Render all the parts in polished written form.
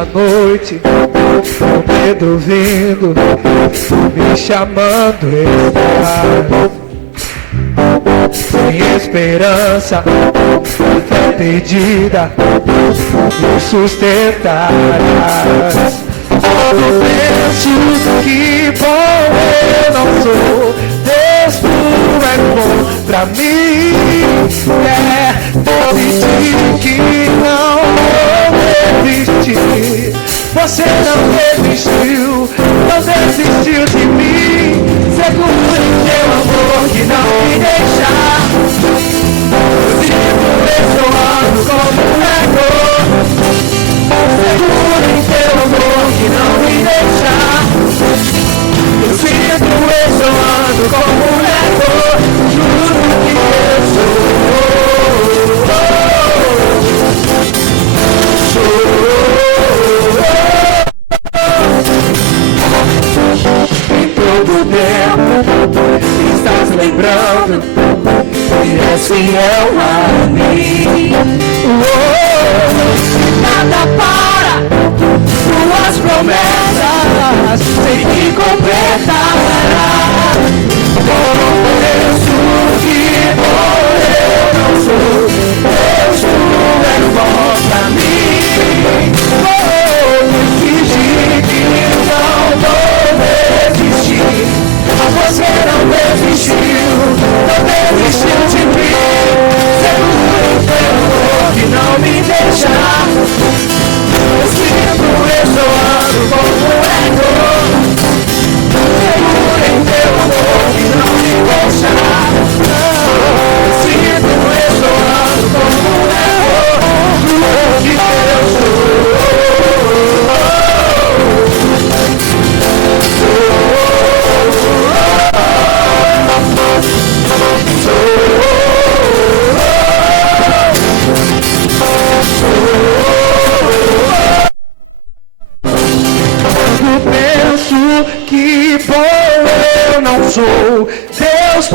da noite, o medo vindo, me chamando a sem esperança, fé perdida, me sustentarás. Eu penso que bom eu não sou, Deus, tu és bom pra mim. Decidi que não vou desistir. Você não desistiu, não desistiu de mim. Seguro em teu amor que não me deixa. Eu sigo ressoando como um eco. Seguro em teu amor que não me deixa. Eu sigo ressoando como um eco. Juro que eu em todo tempo estás lembrando que és fiel a mim. Nada para tuas promessas sem te completar. Penso que eu não sou, Deus, tu és bom pra mim. Fingir que não vou desistir. Você não desistiu, não desistiu de mim. Seguro em teu amor que não me deixa. Eu sinto ressoando como um eco. Seguro em teu amor que não me deixa. Eu sinto ressoando como um eco. Juro que eu sou. Eu penso que bom eu não sou, Deus, tu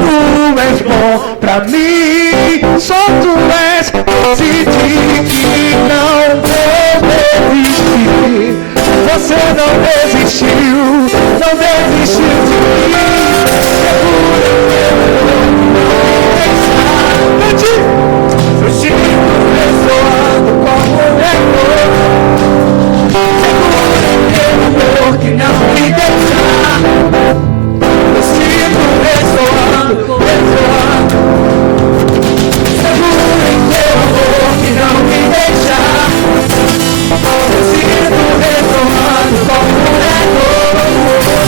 és bom pra mim. Só tu és, decidi que não vou desistir. Você não desistiu, não desistiu de mim. Eu sigo ressoando como um eco. Seguro em teu amor que não me deixa. Eu sigo ressoando, ressoando. Seguro em teu amor que não me deixa. Eu sigo ressoando como um eco.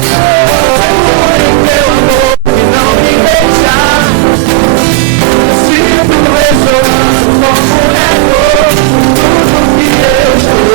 Seguro em teu amor que não me deixa. Eu sigo ressoando como um eco. Tudo que eu sou.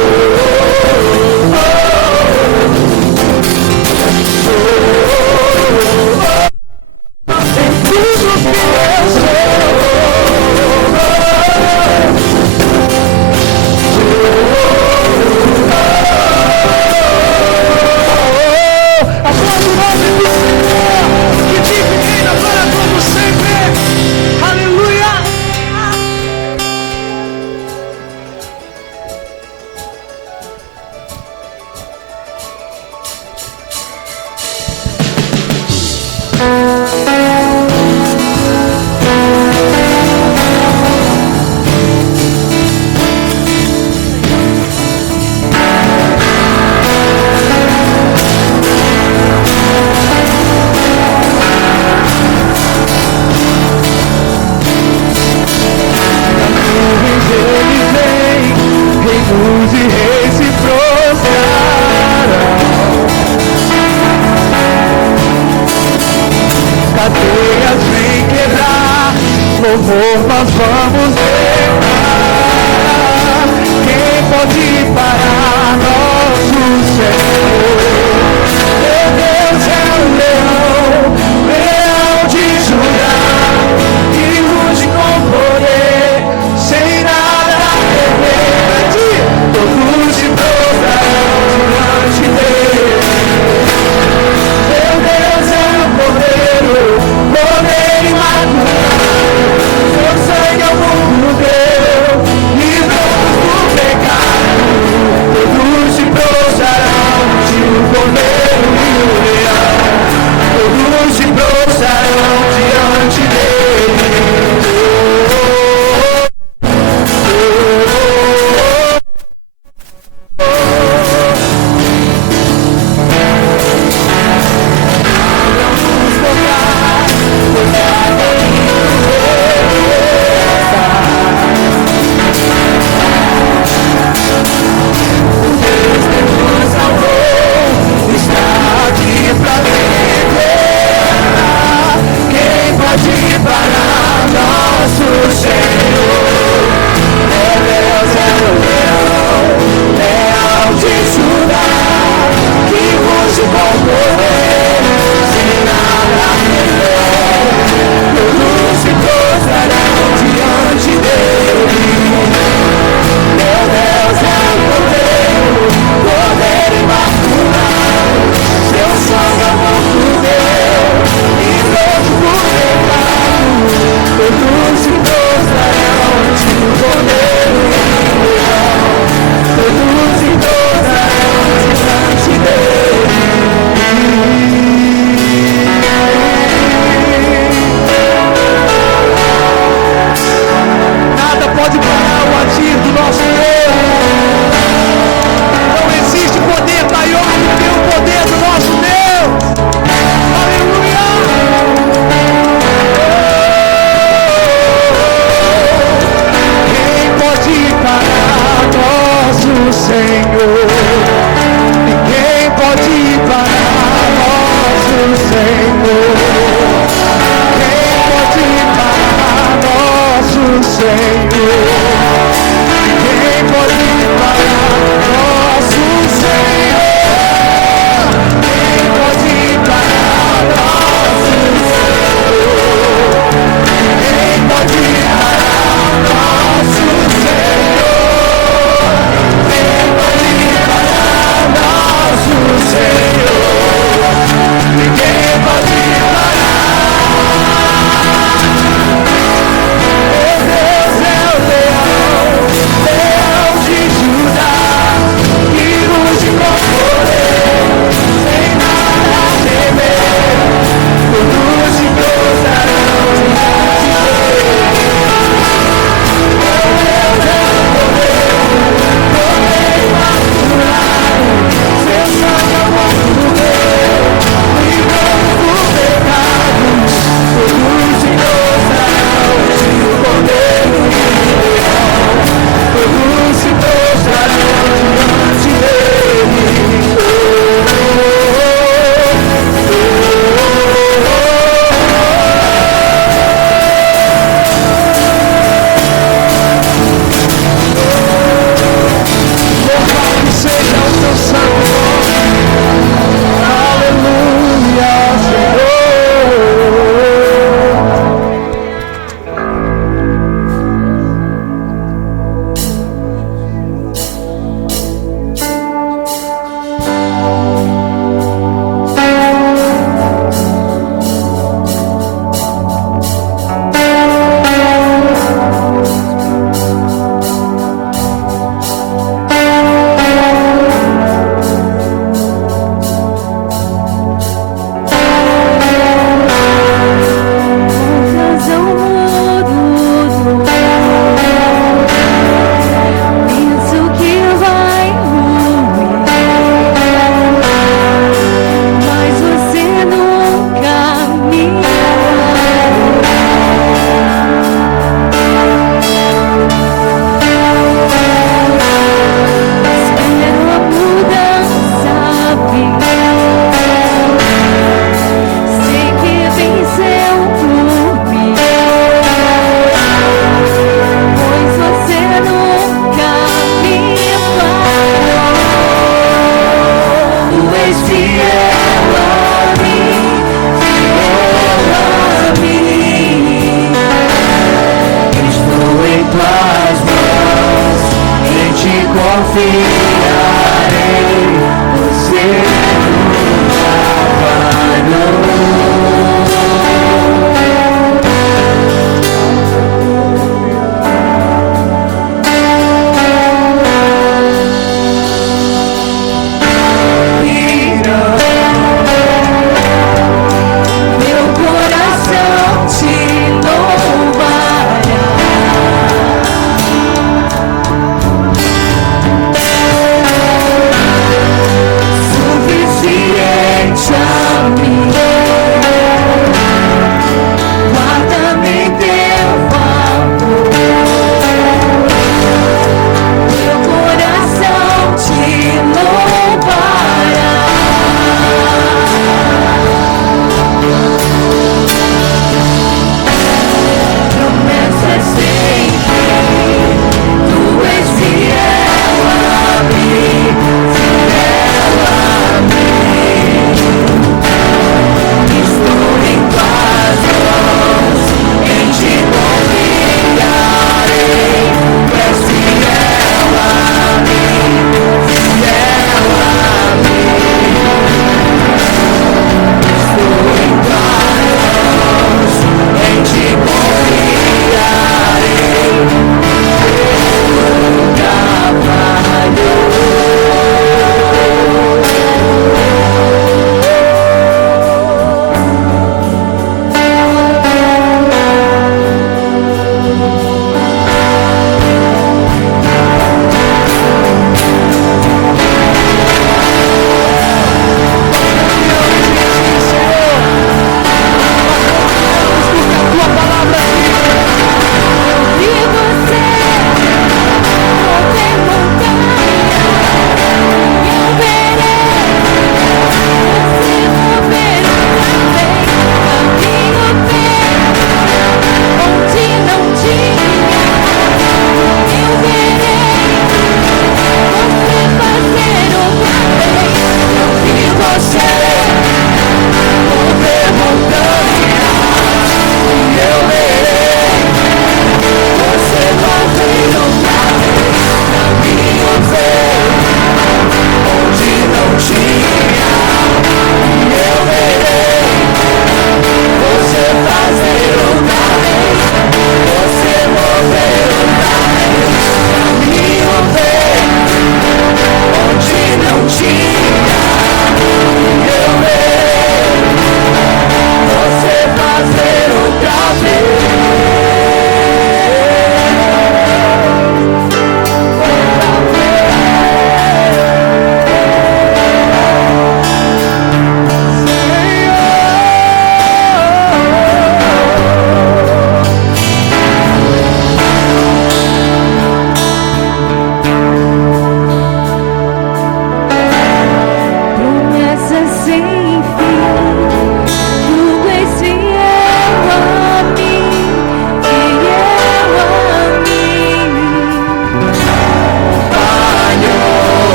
Seu sangue é o mundo meu, livra-nos do pecado.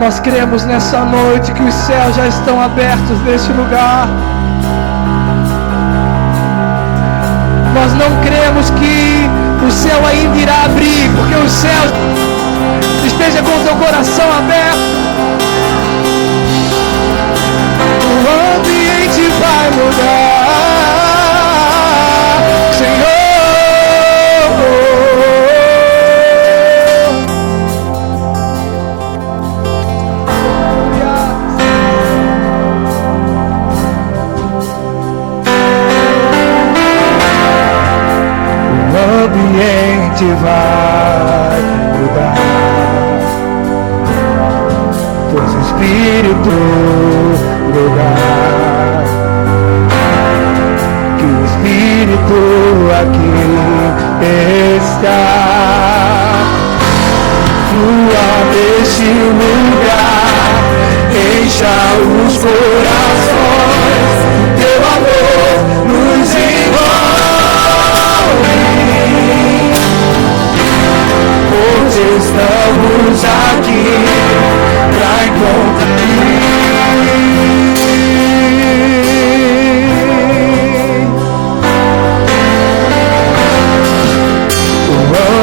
Nós cremos nessa noite que os céus já estão abertos neste lugar. Nós não cremos que o céu ainda irá abrir, porque o céu esteja com o teu coração aberto. O ambiente vai mudar, Senhor. Vai mudar, pois o Espírito lugar, que o Espírito aqui está, flua neste lugar, encha os corações, teu amor nos envolve. Estamos aqui para encontrar o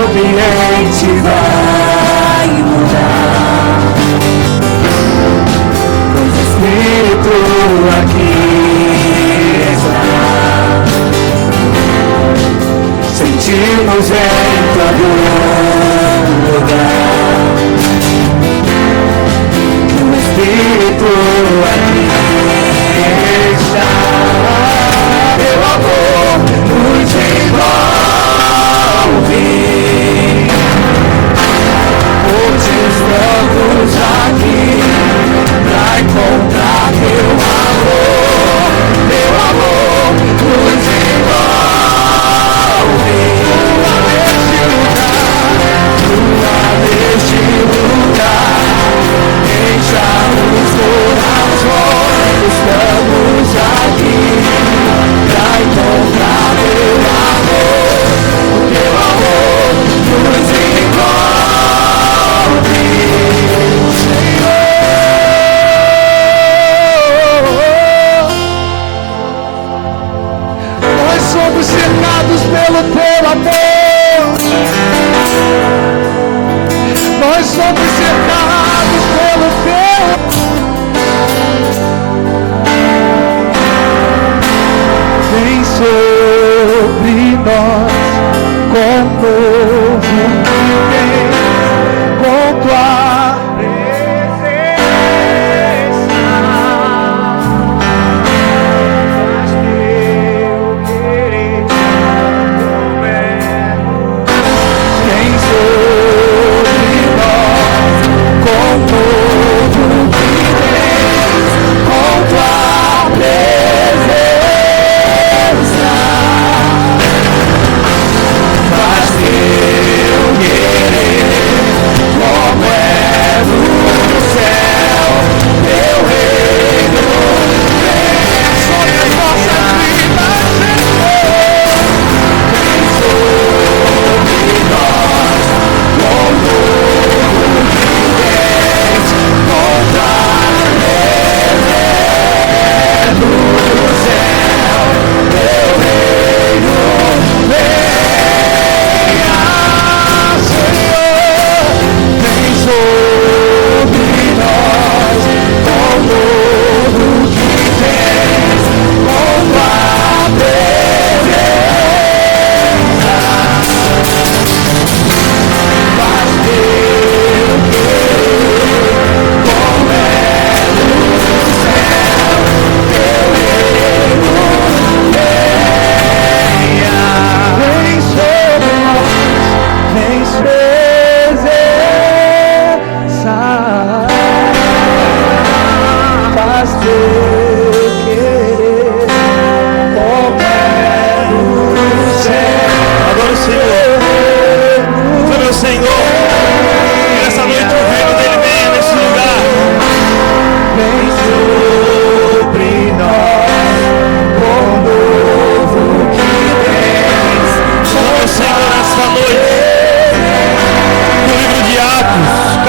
ambiente vai mudar, pois o Espírito aqui está. Sentimos em tua dor que o Espírito aqui está, teu amor nos envolve, hoje estamos aqui pra encontrar teu amor nos envolve, neste lugar, encha os corações, estamos aqui pra encontrar teu amor nos envolve, Senhor. Nós somos cercados pelo teu amor. Nós somos cercados pelo teu. Vem sobre nós com novo que vem, com tua presença. Faz teu querer governo. Vem sobre com tudo que tens, com tua presença.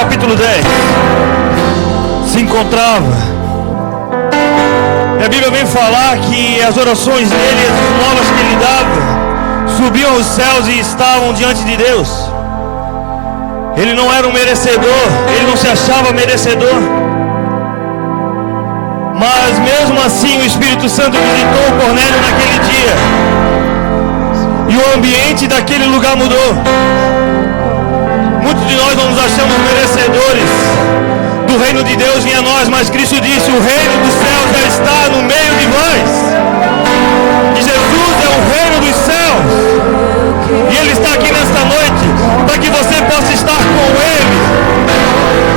capítulo 10, se encontrava. E a Bíblia vem falar que as orações dele, as esmolas que ele dava, subiam aos céus e estavam diante de Deus. Ele não era um merecedor, ele não se achava merecedor. Mas mesmo assim o Espírito Santo visitou Cornélio naquele dia. E o ambiente daquele lugar mudou. Muitos de nós não nos achamos merecedores do reino de Deus vinha a nós, mas Cristo disse: o reino dos céus já está no meio de vós. E Jesus é o reino dos céus. E Ele está aqui nesta noite para que você possa estar com Ele.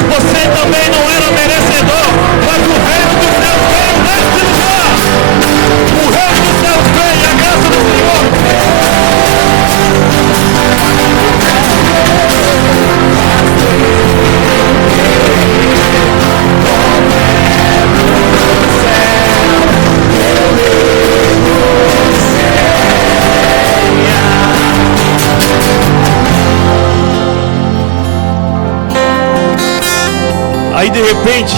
Você também não era merecedor, mas o reino dos céus veio neste lugar. O reino dos céus veio, a graça do Senhor. Aí de repente,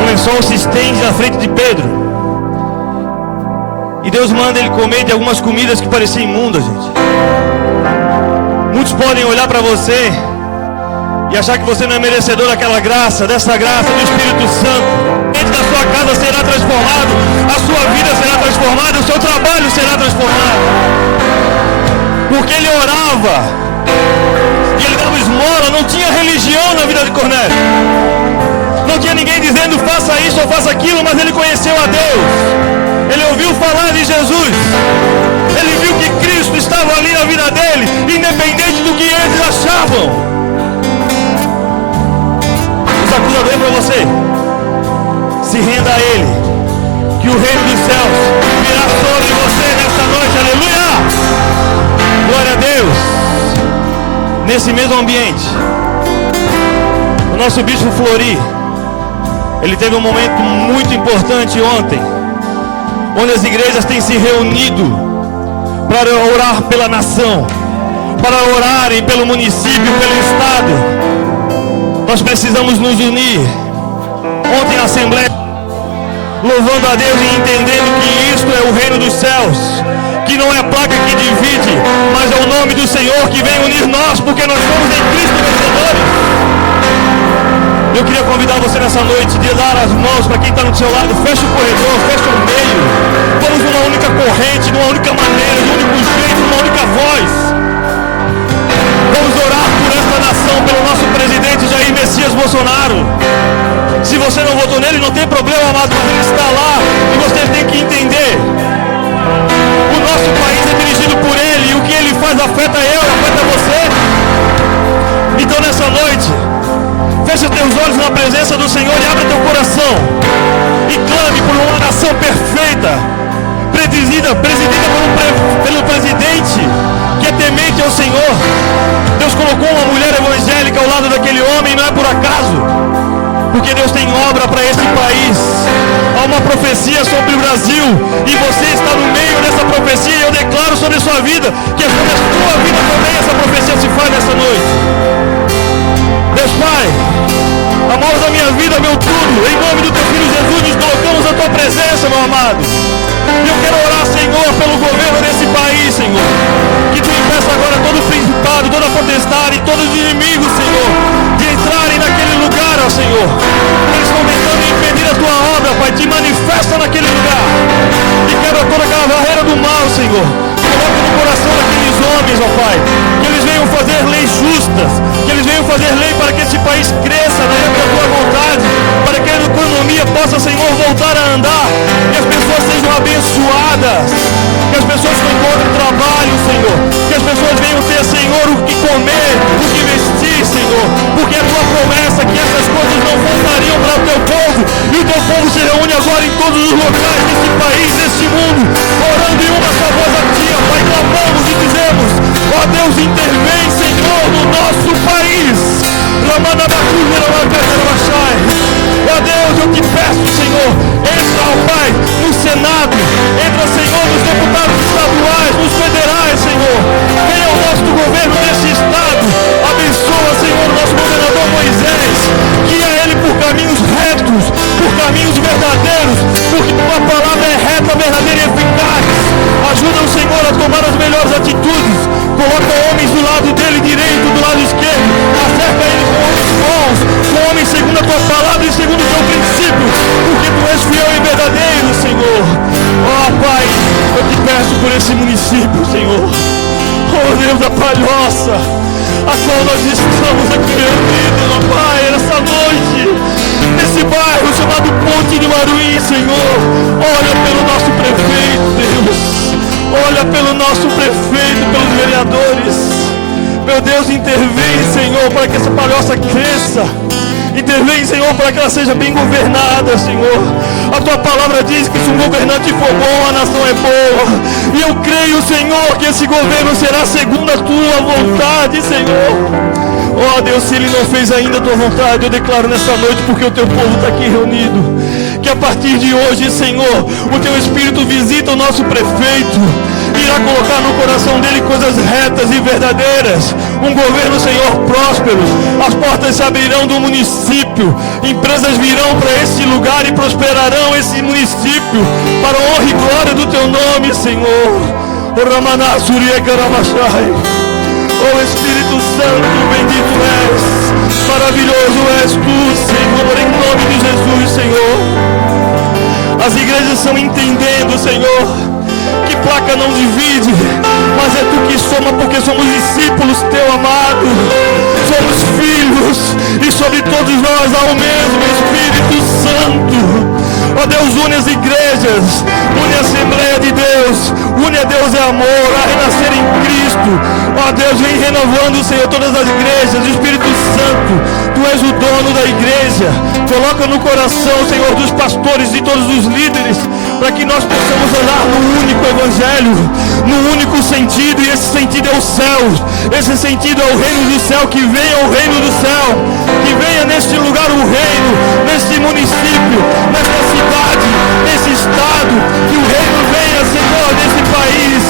um lençol se estende na frente de Pedro. E Deus manda ele comer de algumas comidas que pareciam imundas, gente. Muitos podem olhar para você e achar que você não é merecedor daquela graça, dessa graça do Espírito Santo. Dentro da sua casa será transformado, a sua vida será transformada, o seu trabalho será transformado. Porque ele orava. E ele dava esmola, não tinha religião na vida de Cornélio. Não tinha ninguém dizendo faça isso ou faça aquilo, mas ele conheceu a Deus. Ele ouviu falar de Jesus. Ele viu que Cristo estava ali na vida dele, independente do que eles achavam. O sacuda para você. Se renda a Ele, que o reino dos céus virá sobre você nesta noite. Aleluia! Glória a Deus. Nesse mesmo ambiente, o nosso bispo Flori, ele teve um momento muito importante ontem, onde as igrejas têm se reunido para orar pela nação, para orarem pelo município, pelo estado. Nós precisamos nos unir. Ontem na Assembleia, louvando a Deus e entendendo que isto é o reino dos céus, que não é a placa que divide, mas é o nome do Senhor que vem unir nós, porque nós somos em Cristo vencedores. Eu queria convidar você nessa noite de dar as mãos para quem está no seu lado. Fecha o corredor, fecha o meio. Vamos numa única corrente, numa única maneira, num único jeito, numa única voz. Vamos orar por esta nação, pelo nosso presidente Jair Messias Bolsonaro. Se você não votou nele, não tem problema, amado, mas ele está lá e você tem que entender. O nosso país é dirigido por ele e o que ele faz afeta eu, afeta você. Então nessa noite, fecha teus olhos na presença do Senhor e abre teu coração e clame por uma nação perfeita, presidida pelo presidente que é temente ao Senhor. Deus colocou uma mulher evangélica ao lado daquele homem, não é por acaso, porque Deus tem obra para esse país. Há uma profecia sobre o Brasil e você está no meio dessa profecia, e eu declaro sobre a sua vida que sobre a sua vida também essa profecia se faz nessa noite. Deus Pai, amor da minha vida, meu tudo, em nome do teu Filho Jesus, nos colocamos à tua presença, meu amado. E eu quero orar, Senhor, pelo governo desse país, Senhor, que tu impeça agora todo o principado, toda a potestade, todos os inimigos, Senhor, de entrarem naquele lugar, ó Senhor. Eles estão tentando impedir a tua obra, Pai. Te manifesta naquele lugar e quebra toda aquela barreira do mal, Senhor. Coloca no coração daqueles homens, ó Pai, que eles venham fazer leis justas, que eles venham fazer lei para que esse país cresça dentro da tua vontade, para que a economia possa, Senhor, voltar a andar, que as pessoas sejam abençoadas, que as pessoas encontrem trabalho, Senhor, que as pessoas venham ter, Senhor, o que comer, o que vestir, Senhor, porque a tua promessa é que essas coisas não faltariam para o teu povo, e o teu povo se reúne agora em todos os locais desse país, desse mundo, orando em uma só voz a ti, ó Pai, clamamos e dizemos: ó Deus, intervém, Senhor, no nosso país. Ó Deus, eu te peço, Senhor, entra, ó Pai, no Senado, entra, Senhor, nos deputados estaduais, nos federais, Senhor, venha o nosso governo nesse estado, abençoa, Senhor, o nosso governador desse município, Senhor. Oh Deus da Palhoça, a qual nós estamos aqui reunidos, ó Pai, nessa noite, nesse bairro chamado Ponte de Maruim, Senhor. Olha pelo nosso prefeito, Deus. Olha pelo nosso prefeito, pelos vereadores. Meu Deus, intervém, Senhor, para que essa Palhoça cresça. Intervém, Senhor, para que ela seja bem governada, Senhor. A tua palavra diz que se um governante for bom, a nação é boa. E eu creio, Senhor, que esse governo será segundo a tua vontade, Senhor. Oh Deus, se ele não fez ainda a tua vontade, eu declaro nessa noite, porque o teu povo está aqui reunido, que a partir de hoje, Senhor, o teu Espírito visita o nosso prefeito, irá colocar no coração dele coisas retas e verdadeiras, um governo, Senhor, próspero. As portas se abrirão do município, empresas virão para esse lugar e prosperarão esse município, para a honra e glória do teu nome, Senhor. Oh Espírito Santo, bendito és, maravilhoso és tu, Senhor, em nome de Jesus, Senhor. As igrejas estão entendendo, Senhor, que placa não divide, mas é tu que soma, porque somos discípulos teu amado, somos filhos, e sobre todos nós há o mesmo Espírito Santo. Ó Deus, une as igrejas, une a Assembleia de Deus, une a Deus é amor, a renascer em Cristo. Ó Deus, vem renovando, Senhor, todas as igrejas. Espírito Santo, tu és o dono da igreja. Coloca no coração, Senhor, dos pastores e todos os líderes, para que nós possamos andar no único evangelho, no único sentido, e esse sentido é o céu. Esse sentido é o reino do céu. Que venha o reino do céu, que venha neste lugar o reino, neste município, nesta cidade, nesse estado, que o reino venha, Senhor, nesse país.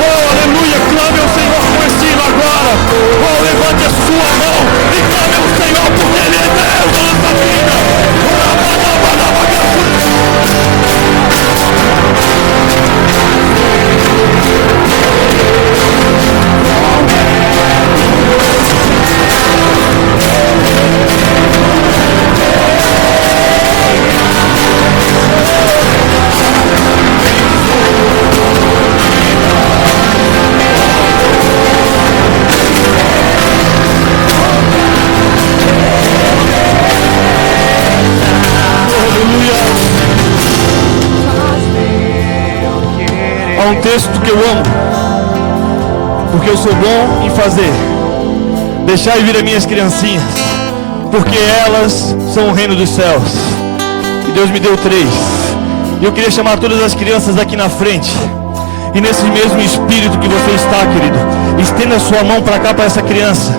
Oh, aleluia, clame ao Senhor com estilo agora. Oh, levante a sua mão e clame ao Senhor, porque Ele é Deus da nossa vida. Há um texto que eu amo, porque eu sou bom em fazer. Deixai vir as minhas criancinhas, porque elas são o reino dos céus. E Deus me deu 3. E eu queria chamar todas as crianças aqui na frente. E nesse mesmo espírito que você está, querido, estenda a sua mão para cá, para essa criança.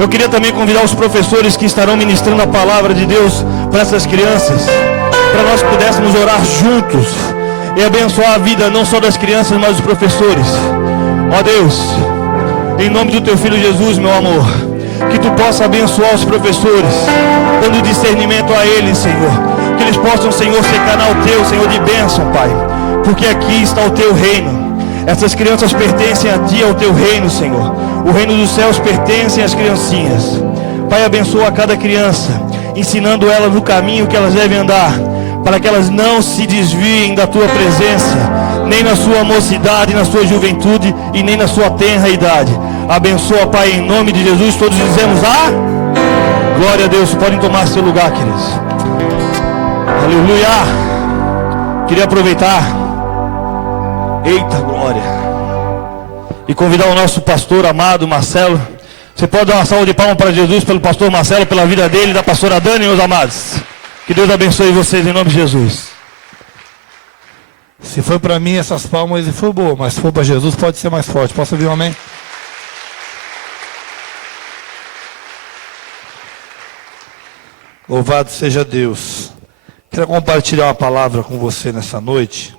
Eu queria também convidar os professores que estarão ministrando a palavra de Deus para essas crianças, para nós pudéssemos orar juntos e abençoar a vida não só das crianças, mas dos professores. Ó Deus, em nome do teu Filho Jesus, meu amor, que tu possa abençoar os professores, dando discernimento a eles, Senhor, que eles possam, Senhor, ser canal teu, Senhor, de bênção, Pai, porque aqui está o teu reino. Essas crianças pertencem a ti, ao teu reino, Senhor. O reino dos céus pertence às criancinhas. Pai, abençoa cada criança, ensinando elas no caminho que elas devem andar, para que elas não se desviem da tua presença, nem na sua mocidade, na sua juventude e nem na sua tenra idade. Abençoa, Pai, em nome de Jesus. Todos dizemos glória a Deus. Podem tomar seu lugar, queridos. Aleluia. Queria aproveitar, eita glória, e convidar o nosso pastor amado Marcelo. Você pode dar uma salva de palmas para Jesus, pelo pastor Marcelo, pela vida dele e da pastora Dani, meus amados. Que Deus abençoe vocês em nome de Jesus. Se foi para mim essas palmas e foi boa, mas se for para Jesus pode ser mais forte. Posso ouvir um amém? Louvado seja Deus. Quero compartilhar uma palavra com você nessa noite.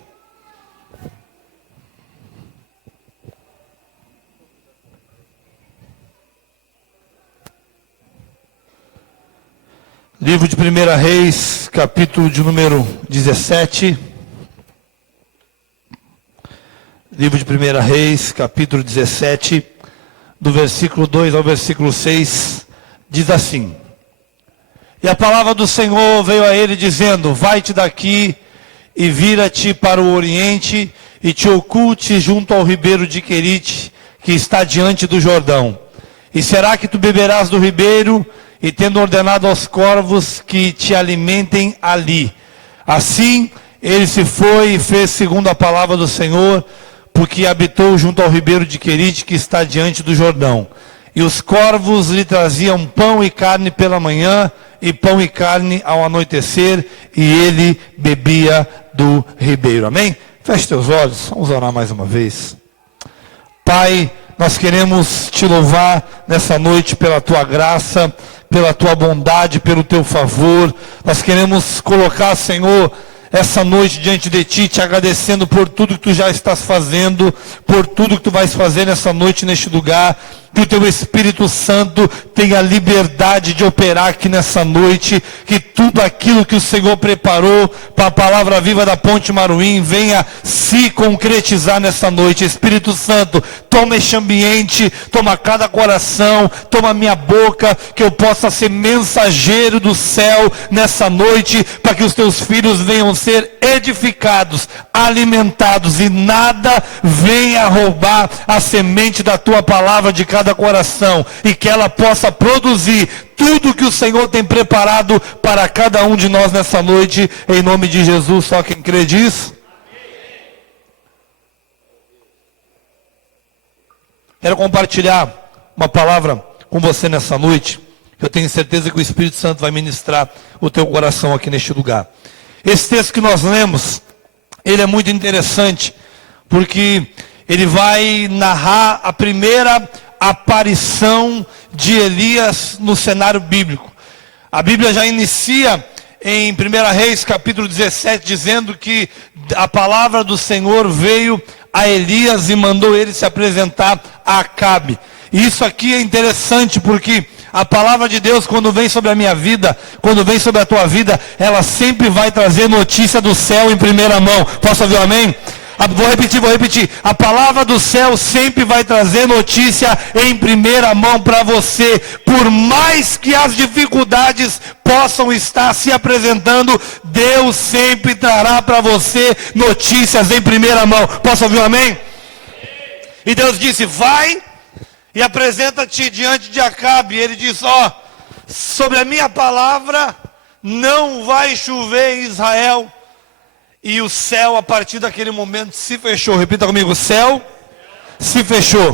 Livro de 1 Reis, capítulo de número 17. Livro de 1 Reis, capítulo 17, do versículo 2 ao versículo 6, diz assim: E a palavra do Senhor veio a ele dizendo: Vai-te daqui e vira-te para o oriente e te oculte junto ao ribeiro de Querite, que está diante do Jordão. E será que tu beberás do ribeiro, e tendo ordenado aos corvos que te alimentem ali. Assim ele se foi e fez segundo a palavra do Senhor, porque habitou junto ao ribeiro de Querite, que está diante do Jordão. E os corvos lhe traziam pão e carne pela manhã, e pão e carne ao anoitecer, e ele bebia do ribeiro. Amém? Feche teus olhos, vamos orar mais uma vez. Pai, nós queremos te louvar nessa noite pela tua graça, pela tua bondade, pelo teu favor. Nós queremos colocar, Senhor, essa noite diante de ti, te agradecendo por tudo que tu já estás fazendo, por tudo que tu vais fazer nessa noite, neste lugar. Que o teu Espírito Santo tenha liberdade de operar aqui nessa noite, que tudo aquilo que o Senhor preparou para a palavra viva da Ponte Maruim venha se concretizar nessa noite. Espírito Santo, toma este ambiente, toma cada coração, toma minha boca, que eu possa ser mensageiro do céu nessa noite, para que os teus filhos venham ser edificados, alimentados, e nada venha roubar a semente da tua palavra de cada coração, e que ela possa produzir tudo que o Senhor tem preparado para cada um de nós nessa noite, em nome de Jesus. Só quem crê diz. Quero compartilhar uma palavra com você nessa noite, que eu tenho certeza que o Espírito Santo vai ministrar o teu coração aqui neste lugar. Esse texto que nós lemos, ele é muito interessante, porque ele vai narrar a primeira aparição de Elias no cenário bíblico. A Bíblia já inicia em 1 Reis capítulo 17, dizendo que a palavra do Senhor veio a Elias e mandou ele se apresentar a Acabe. E isso aqui é interessante, porque a palavra de Deus, quando vem sobre a minha vida, quando vem sobre a tua vida, ela sempre vai trazer notícia do céu em primeira mão. Posso ouvir um amém? Vou repetir. A palavra do céu sempre vai trazer notícia em primeira mão para você. Por mais que as dificuldades possam estar se apresentando, Deus sempre trará para você notícias em primeira mão. Posso ouvir um amém? E Deus disse, vai e apresenta-te diante de Acabe. E ele diz, sobre a minha palavra não vai chover em Israel. E o céu, a partir daquele momento, se fechou. Repita comigo, o céu se fechou.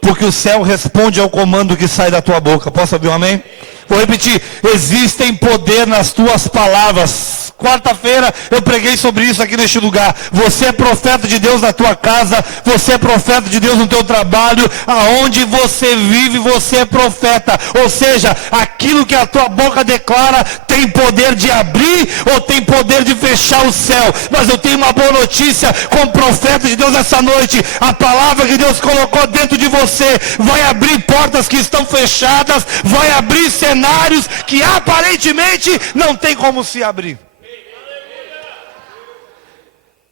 Porque o céu responde ao comando que sai da tua boca. Posso ouvir um amém? Vou repetir, existem poder nas tuas palavras. Quarta-feira eu preguei sobre isso aqui neste lugar. Você é profeta de Deus na tua casa, você é profeta de Deus no teu trabalho, aonde você vive, você é profeta. Ou seja, aquilo que a tua boca declara tem poder de abrir ou tem poder de fechar o céu. Mas eu tenho uma boa notícia como profeta de Deus essa noite. A palavra que Deus colocou dentro de você vai abrir portas que estão fechadas, vai abrir cenários que aparentemente não tem como se abrir.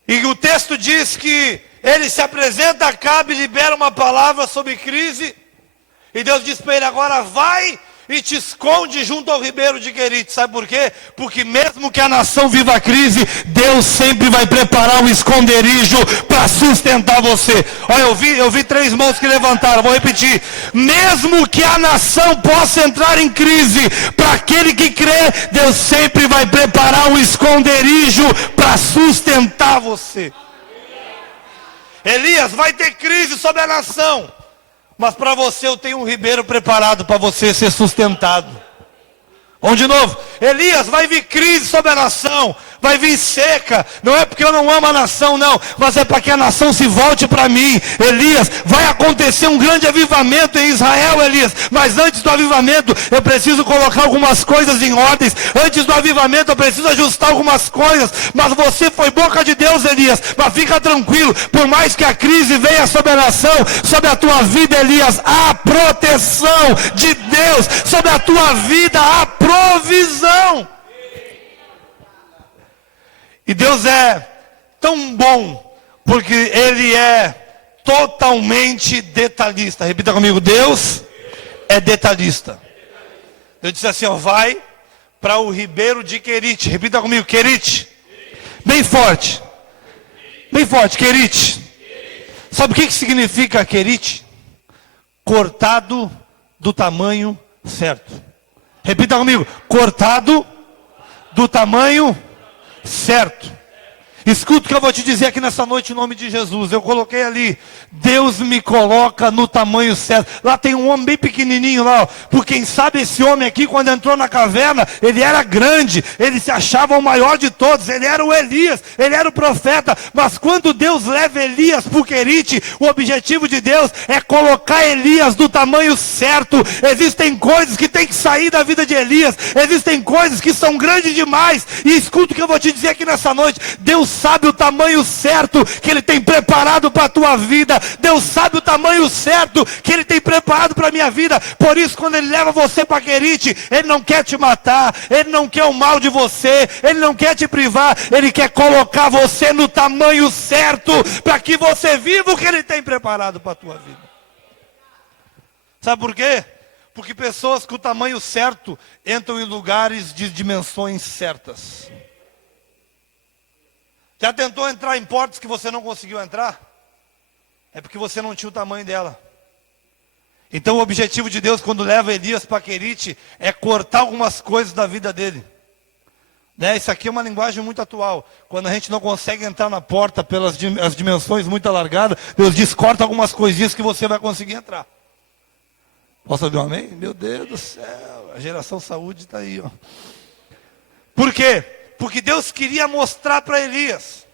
E o texto diz que ele se apresenta a Acabe, libera uma palavra sobre crise. E Deus diz para ele, agora vai e te esconde junto ao ribeiro de Querite. Sabe por quê? Porque mesmo que a nação viva a crise, Deus sempre vai preparar um esconderijo para sustentar você. Olha, eu vi 3 mãos que levantaram, vou repetir. Mesmo que a nação possa entrar em crise, para aquele que crê, Deus sempre vai preparar um esconderijo para sustentar você. Elias, vai ter crise sobre a nação. Mas para você eu tenho um ribeiro preparado para você ser sustentado. Vamos de novo. Elias, vai vir crise sobre a nação. Vai vir seca. Não é porque eu não amo a nação, não. Mas é para que a nação se volte para mim. Elias, vai acontecer um grande avivamento em Israel, Elias. Mas antes do avivamento, eu preciso colocar algumas coisas em ordens. Antes do avivamento, eu preciso ajustar algumas coisas. Mas você foi boca de Deus, Elias. Mas fica tranquilo. Por mais que a crise venha sobre a nação, sobre a tua vida, Elias, há proteção de Deus. Sobre a tua vida, há provisão. E Deus é tão bom, porque Ele é totalmente detalhista. Repita comigo, Deus é detalhista. Deus disse assim, vai para o ribeiro de Querite. Repita comigo, Querite. Bem forte. Bem forte, querite. Sabe o que significa querite? Cortado do tamanho certo. Repita comigo. Cortado do tamanho certo. Escuta o que eu vou te dizer aqui nessa noite em nome de Jesus. Eu coloquei ali, Deus me coloca no tamanho certo. Lá tem um homem bem pequenininho lá, ó. Por quem sabe esse homem aqui, quando entrou na caverna, ele era grande, ele se achava o maior de todos, ele era o Elias, ele era o profeta. Mas quando Deus leva Elias para o querite, o objetivo de Deus é colocar Elias do tamanho certo. Existem coisas que tem que sair da vida de Elias, existem coisas que são grandes demais. E escuta o que eu vou te dizer aqui nessa noite. Deus sabe o tamanho certo que Ele tem preparado para a tua vida. Deus sabe o tamanho certo que Ele tem preparado para a minha vida. Por isso, quando Ele leva você para querite, Ele não quer te matar, Ele não quer o mal de você, Ele não quer te privar, Ele quer colocar você no tamanho certo, para que você viva o que Ele tem preparado para a tua vida. Sabe por quê? Porque pessoas com o tamanho certo entram em lugares de dimensões certas. Já tentou entrar em portas que você não conseguiu entrar? É porque você não tinha o tamanho dela. Então o objetivo de Deus quando leva Elias para querite é cortar algumas coisas da vida dele. Né? Isso aqui é uma linguagem muito atual. Quando a gente não consegue entrar na porta pelas as dimensões muito alargadas, Deus diz, corta algumas coisinhas que você vai conseguir entrar. Posso ouvir um amém? Meu Deus do céu, a geração saúde está aí, ó. Por quê? Porque Deus queria mostrar para Elias.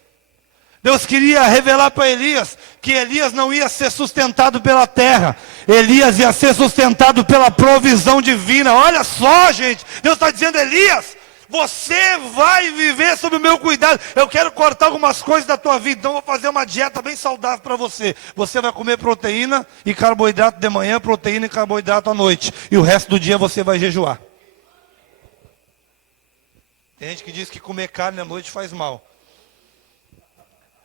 Deus queria revelar para Elias que Elias não ia ser sustentado pela terra. Elias ia ser sustentado pela provisão divina. Olha só, gente. Deus está dizendo, Elias, você vai viver sob o meu cuidado. Eu quero cortar algumas coisas da tua vida. Então eu vou fazer uma dieta bem saudável para você. Você vai comer proteína e carboidrato de manhã, proteína e carboidrato à noite. E o resto do dia você vai jejuar. Tem gente que diz que comer carne à noite faz mal.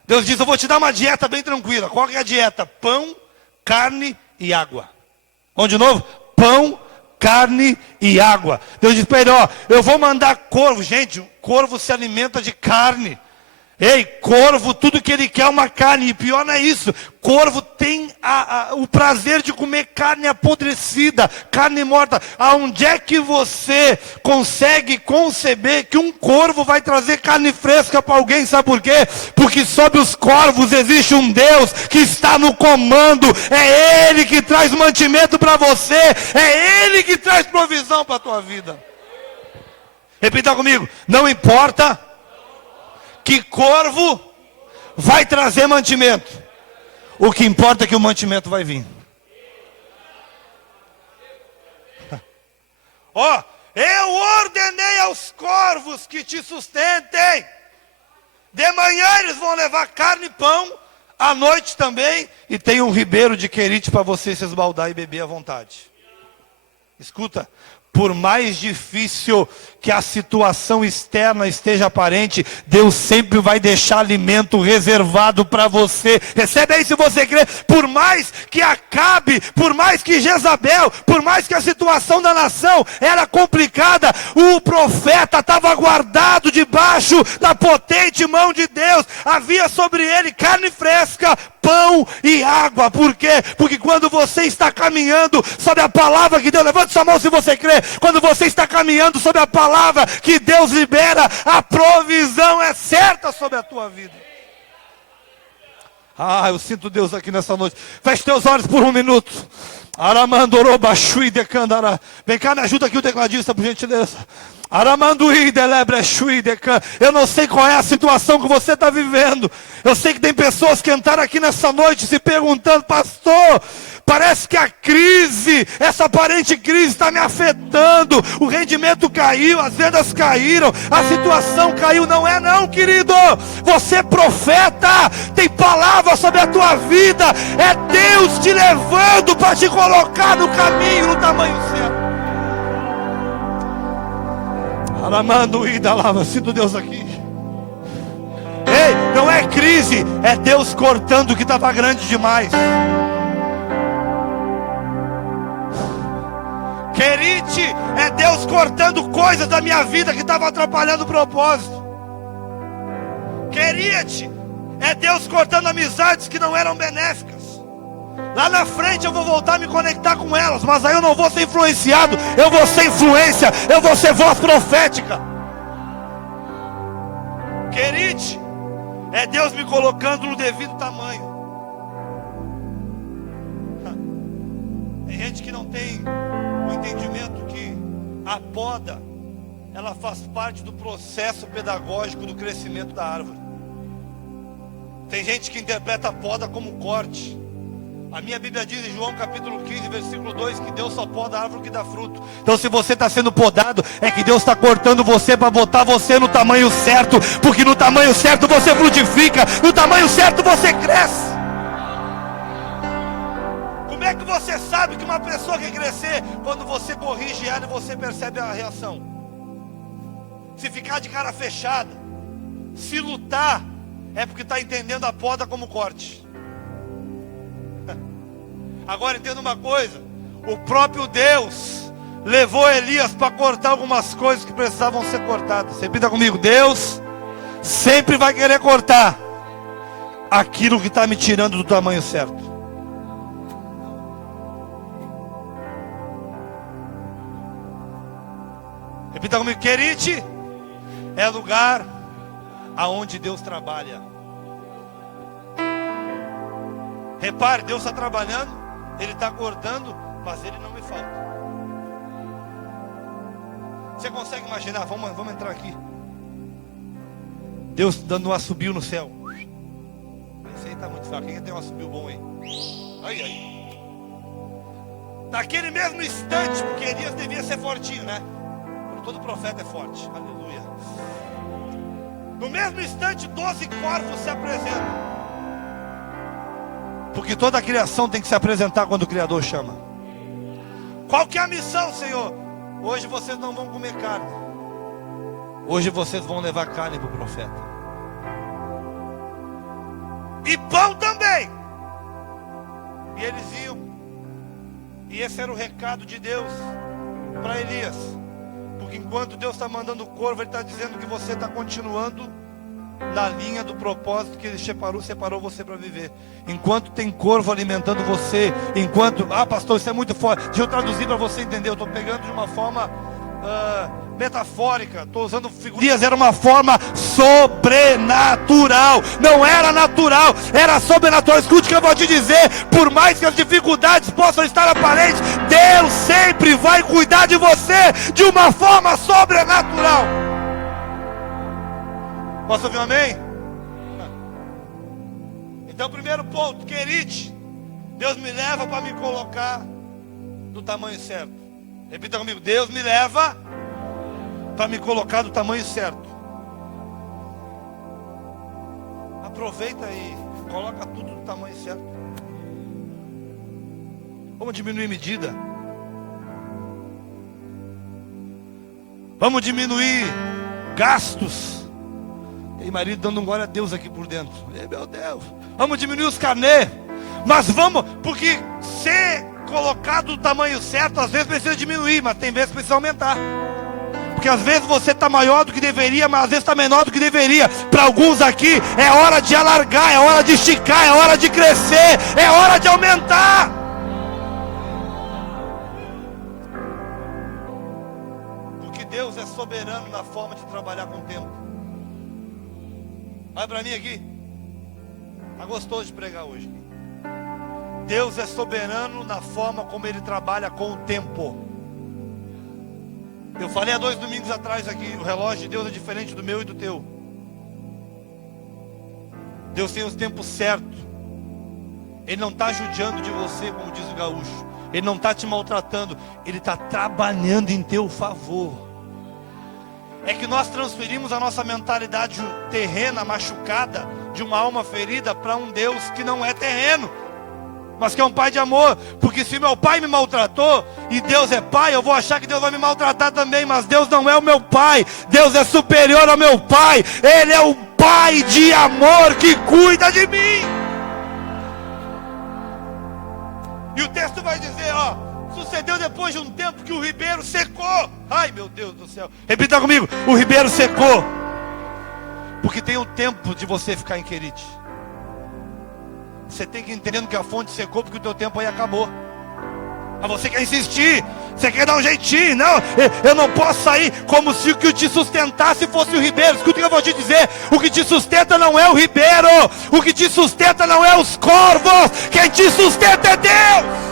Deus diz, eu vou te dar uma dieta bem tranquila. Qual que é a dieta? Pão, carne e água. Vamos de novo? Pão, carne e água. Deus diz para ele, ó, eu vou mandar corvo. Gente, o corvo se alimenta de carne. Ei, corvo, tudo que ele quer é uma carne. E pior não é isso. Corvo tem o prazer de comer carne apodrecida, carne morta. Aonde é que você consegue conceber que um corvo vai trazer carne fresca para alguém? Sabe por quê? Porque sob os corvos existe um Deus que está no comando. É Ele que traz mantimento para você. É Ele que traz provisão para a tua vida. Repita comigo. Não importa que corvo vai trazer mantimento. O que importa é que o mantimento vai vir. Ó, eu ordenei aos corvos que te sustentem. De manhã eles vão levar carne e pão, à noite também, e tem um ribeiro de querite para você se esbaldar e beber à vontade. Escuta. Por mais difícil que a situação externa esteja aparente, Deus sempre vai deixar alimento reservado para você. Recebe aí se você crê. Por mais que Acabe, por mais que Jezabel, por mais que a situação da nação era complicada, o profeta estava guardado debaixo da potente mão de Deus. Havia sobre ele carne fresca, pão e água. Por quê? Porque quando você está caminhando sobre a palavra que Deus, levante sua mão se você crê. Quando você está caminhando sobre a palavra que Deus libera, a provisão é certa sobre a tua vida. Ah, eu sinto Deus aqui nessa noite. Feche teus olhos por um minuto. Vem cá, me ajuda aqui o tecladista, por gentileza. Eu não sei qual é a situação que você está vivendo. Eu sei que tem pessoas que entraram aqui nessa noite se perguntando, pastor, parece que a crise, essa aparente crise está me afetando. O rendimento caiu, as vendas caíram, a situação caiu. Não é não, querido. Você é profeta, tem palavra sobre a tua vida. É Deus te levando para te colocar no caminho, no tamanho certo. Aramando ida lá, sinto Deus aqui. Ei, não é crise, é Deus cortando o que estava grande demais. Querite, é Deus cortando coisas da minha vida que estavam atrapalhando o propósito. Querite, É Deus cortando amizades que não eram benéficas. Lá na frente eu vou voltar a me conectar com elas, mas aí eu não vou ser influenciado, eu vou ser influência, eu vou ser voz profética. Querite, é Deus me colocando no devido tamanho. Tem gente que não tem o entendimento que a poda, ela faz parte do processo pedagógico do crescimento da árvore. Tem gente que interpreta a poda como corte. A minha Bíblia diz em João capítulo 15, versículo 2, que Deus só poda a árvore que dá fruto. Então se você está sendo podado, é que Deus está cortando você para botar você no tamanho certo. Porque no tamanho certo você frutifica, no tamanho certo você cresce. Como é que você sabe que uma pessoa quer crescer? Quando você corrige ela e você percebe a reação. Se ficar de cara fechada, se lutar, é porque está entendendo a poda como corte. Agora entenda uma coisa, o próprio Deus levou Elias para cortar algumas coisas que precisavam ser cortadas. Repita comigo, Deus sempre vai querer cortar aquilo que está me tirando do tamanho certo. Repita comigo, Querite é lugar aonde Deus trabalha. Repare, Deus está trabalhando, Ele está cortando, mas Ele não me falta. Você consegue imaginar? Vamos entrar aqui. Deus dando um assobio no céu. Esse aí está muito fraco. Quem tem um assobio bom aí? Aí. Naquele mesmo instante, porque Elias devia ser fortinho, né? Todo profeta é forte. Aleluia. No mesmo instante, 12 corvos se apresentam. Porque toda a criação tem que se apresentar quando o Criador chama. Qual que é a missão, Senhor? Hoje vocês não vão comer carne. Hoje vocês vão levar carne para o profeta. E pão também. E eles iam. E esse era o recado de Deus para Elias. Porque enquanto Deus está mandando o corvo, Ele está dizendo que você está continuando na linha do propósito que Ele separou você para viver. Enquanto tem corvo alimentando você, enquanto, pastor, isso é muito forte. Deixa eu traduzir para você entender. Eu estou pegando de uma forma metafórica, estou usando figuras. Era uma forma sobrenatural, não era natural, era sobrenatural. Escute o que eu vou te dizer. Por mais que as dificuldades possam estar aparentes, Deus sempre vai cuidar de você de uma forma sobrenatural. Posso ouvir um amém? Então, primeiro ponto, Querite, Deus me leva para me colocar do tamanho certo. Repita comigo, Deus me leva para me colocar do tamanho certo. Aproveita e coloca tudo do tamanho certo. Vamos diminuir medida. Vamos diminuir gastos. Tem marido dando um glória a Deus aqui por dentro. Meu Deus. Vamos diminuir os carnê. Mas vamos, porque ser colocado do tamanho certo, às vezes precisa diminuir, mas tem vezes que precisa aumentar. Porque às vezes você está maior do que deveria, mas às vezes está menor do que deveria. Para alguns aqui, é hora de alargar, é hora de esticar, é hora de crescer, é hora de aumentar. Porque Deus é soberano na forma de trabalhar com o tempo. Olha para mim aqui. Está gostoso de pregar hoje. Deus é soberano na forma como Ele trabalha com o tempo. Eu falei há 2 domingos atrás aqui, o relógio de Deus é diferente do meu e do teu. Deus tem os tempos certos. Ele não está judiando de você, como diz o gaúcho. Ele não está te maltratando. Ele está trabalhando em teu favor. É que nós transferimos a nossa mentalidade terrena, machucada, de uma alma ferida, para um Deus que não é terreno, mas que é um pai de amor. Porque se meu pai me maltratou, e Deus é pai, eu vou achar que Deus vai me maltratar também. Mas Deus não é o meu pai. Deus é superior ao meu pai. Ele é o pai de amor que cuida de mim. E o texto vai dizer, sucedeu depois de um tempo que o ribeiro secou. Ai, meu Deus do céu. Repita comigo, o ribeiro secou. Porque tem o tempo de você ficar em Querite. você tem que entender que a fonte secou, porque o teu tempo aí acabou. Mas você quer insistir, você quer dar um jeitinho. Não, eu não posso sair como se o que te sustentasse fosse o ribeiro. Escuta o que eu vou te dizer: o que te sustenta não é o ribeiro, o que te sustenta não é os corvos, quem te sustenta é Deus.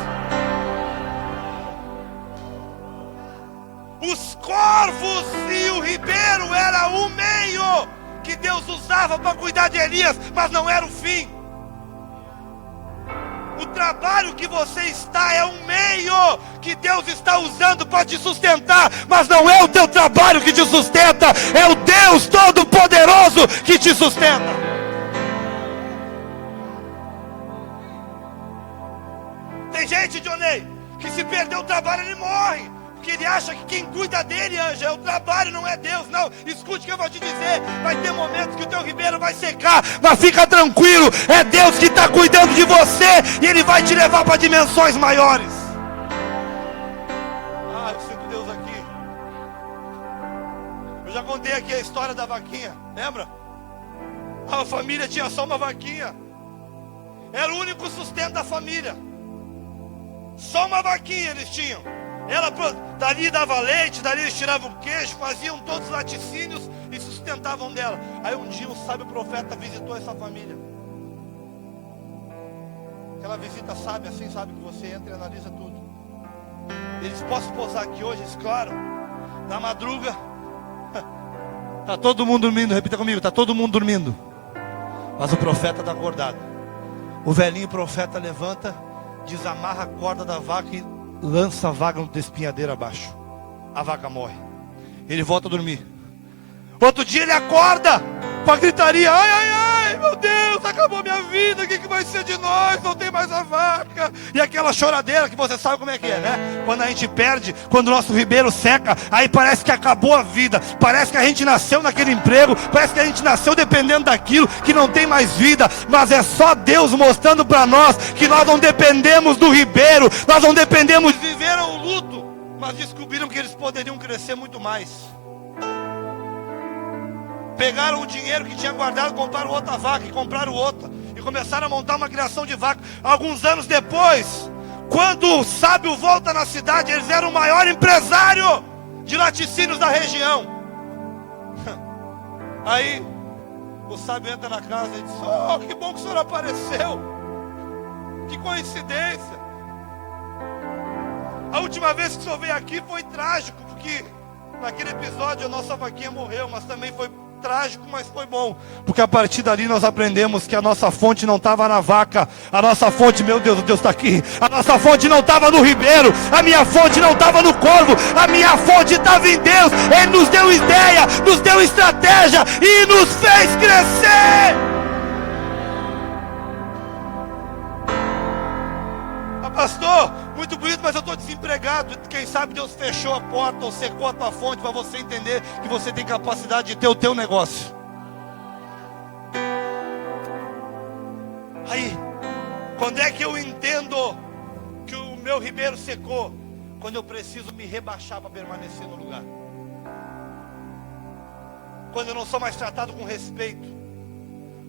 Os corvos e o ribeiro era o meio que Deus usava para cuidar de Elias, mas não era o fim. O trabalho que você está é um meio que Deus está usando para te sustentar, mas não é o teu trabalho que te sustenta, é o Deus Todo-Poderoso que te sustenta. Tem gente, Johnny, que se perder o trabalho ele morre. Porque ele acha que quem cuida dele, Anja, é o trabalho, não é Deus. Não, escute o que eu vou te dizer. Vai ter momentos que o teu ribeiro vai secar, mas fica tranquilo, é Deus que está cuidando de você, e Ele vai te levar para dimensões maiores. Ah, eu sinto Deus aqui. Eu já contei aqui a história da vaquinha, lembra? A família tinha só uma vaquinha, era o único sustento da família. Só uma vaquinha eles tinham. Ela dali dava leite, dali eles tiravam queijo, faziam todos os laticínios e sustentavam dela. Aí um dia um sábio profeta visitou essa família. Aquela visita sábia, assim, sabe, que você entra e analisa tudo. Eles possam posar aqui hoje, claro, na madruga. Está todo mundo dormindo, repita comigo, está todo mundo dormindo. Mas o profeta está acordado. O velhinho profeta levanta, desamarra a corda da vaca e lança a vaca no despinhadeiro abaixo. A vaca morre. Ele volta a dormir. Outro dia ele acorda com a gritaria: ai, ai, ai, meu Deus, acabou minha vida, o que vai ser de nós? Não tem mais a vaca. E aquela choradeira que você sabe como é que é, né? Quando a gente perde, quando o nosso ribeiro seca, aí parece que acabou a vida. Parece que a gente nasceu naquele emprego, parece que a gente nasceu dependendo daquilo, que não tem mais vida. Mas é só Deus mostrando para nós que nós não dependemos do ribeiro, nós não dependemos. Viveram o luto, mas descobriram que eles poderiam crescer muito mais. Pegaram o dinheiro que tinha guardado, compraram outra vaca e compraram outra. E começaram a montar uma criação de vaca. Alguns anos depois, quando o sábio volta na cidade, eles eram o maior empresário de laticínios da região. Aí, o sábio entra na casa e diz: oh, que bom que o senhor apareceu. Que coincidência. A última vez que o senhor veio aqui foi trágico, porque naquele episódio a nossa vaquinha morreu, mas também foi trágico, mas foi bom, porque a partir dali nós aprendemos que a nossa fonte não estava na vaca, a nossa fonte, meu Deus, Deus está aqui, a nossa fonte não estava no ribeiro, a minha fonte não estava no corvo, a minha fonte estava em Deus. Ele nos deu ideia, nos deu estratégia e nos fez crescer. Pastor, muito bonito, mas eu estou desempregado. Quem sabe Deus fechou a porta ou secou a tua fonte para você entender que você tem capacidade de ter o teu negócio. Aí, quando é que eu entendo que o meu ribeiro secou? Quando eu preciso me rebaixar para permanecer no lugar. Quando eu não sou mais tratado com respeito.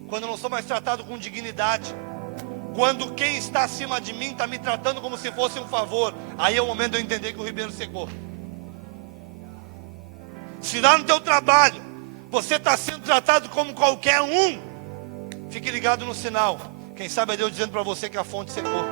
Quando eu não sou mais tratado com dignidade. Quando quem está acima de mim está me tratando como se fosse um favor. Aí é o momento de eu entender que o ribeiro secou. Se lá no teu trabalho você está sendo tratado como qualquer um, fique ligado no sinal. Quem sabe é Deus dizendo para você que a fonte secou.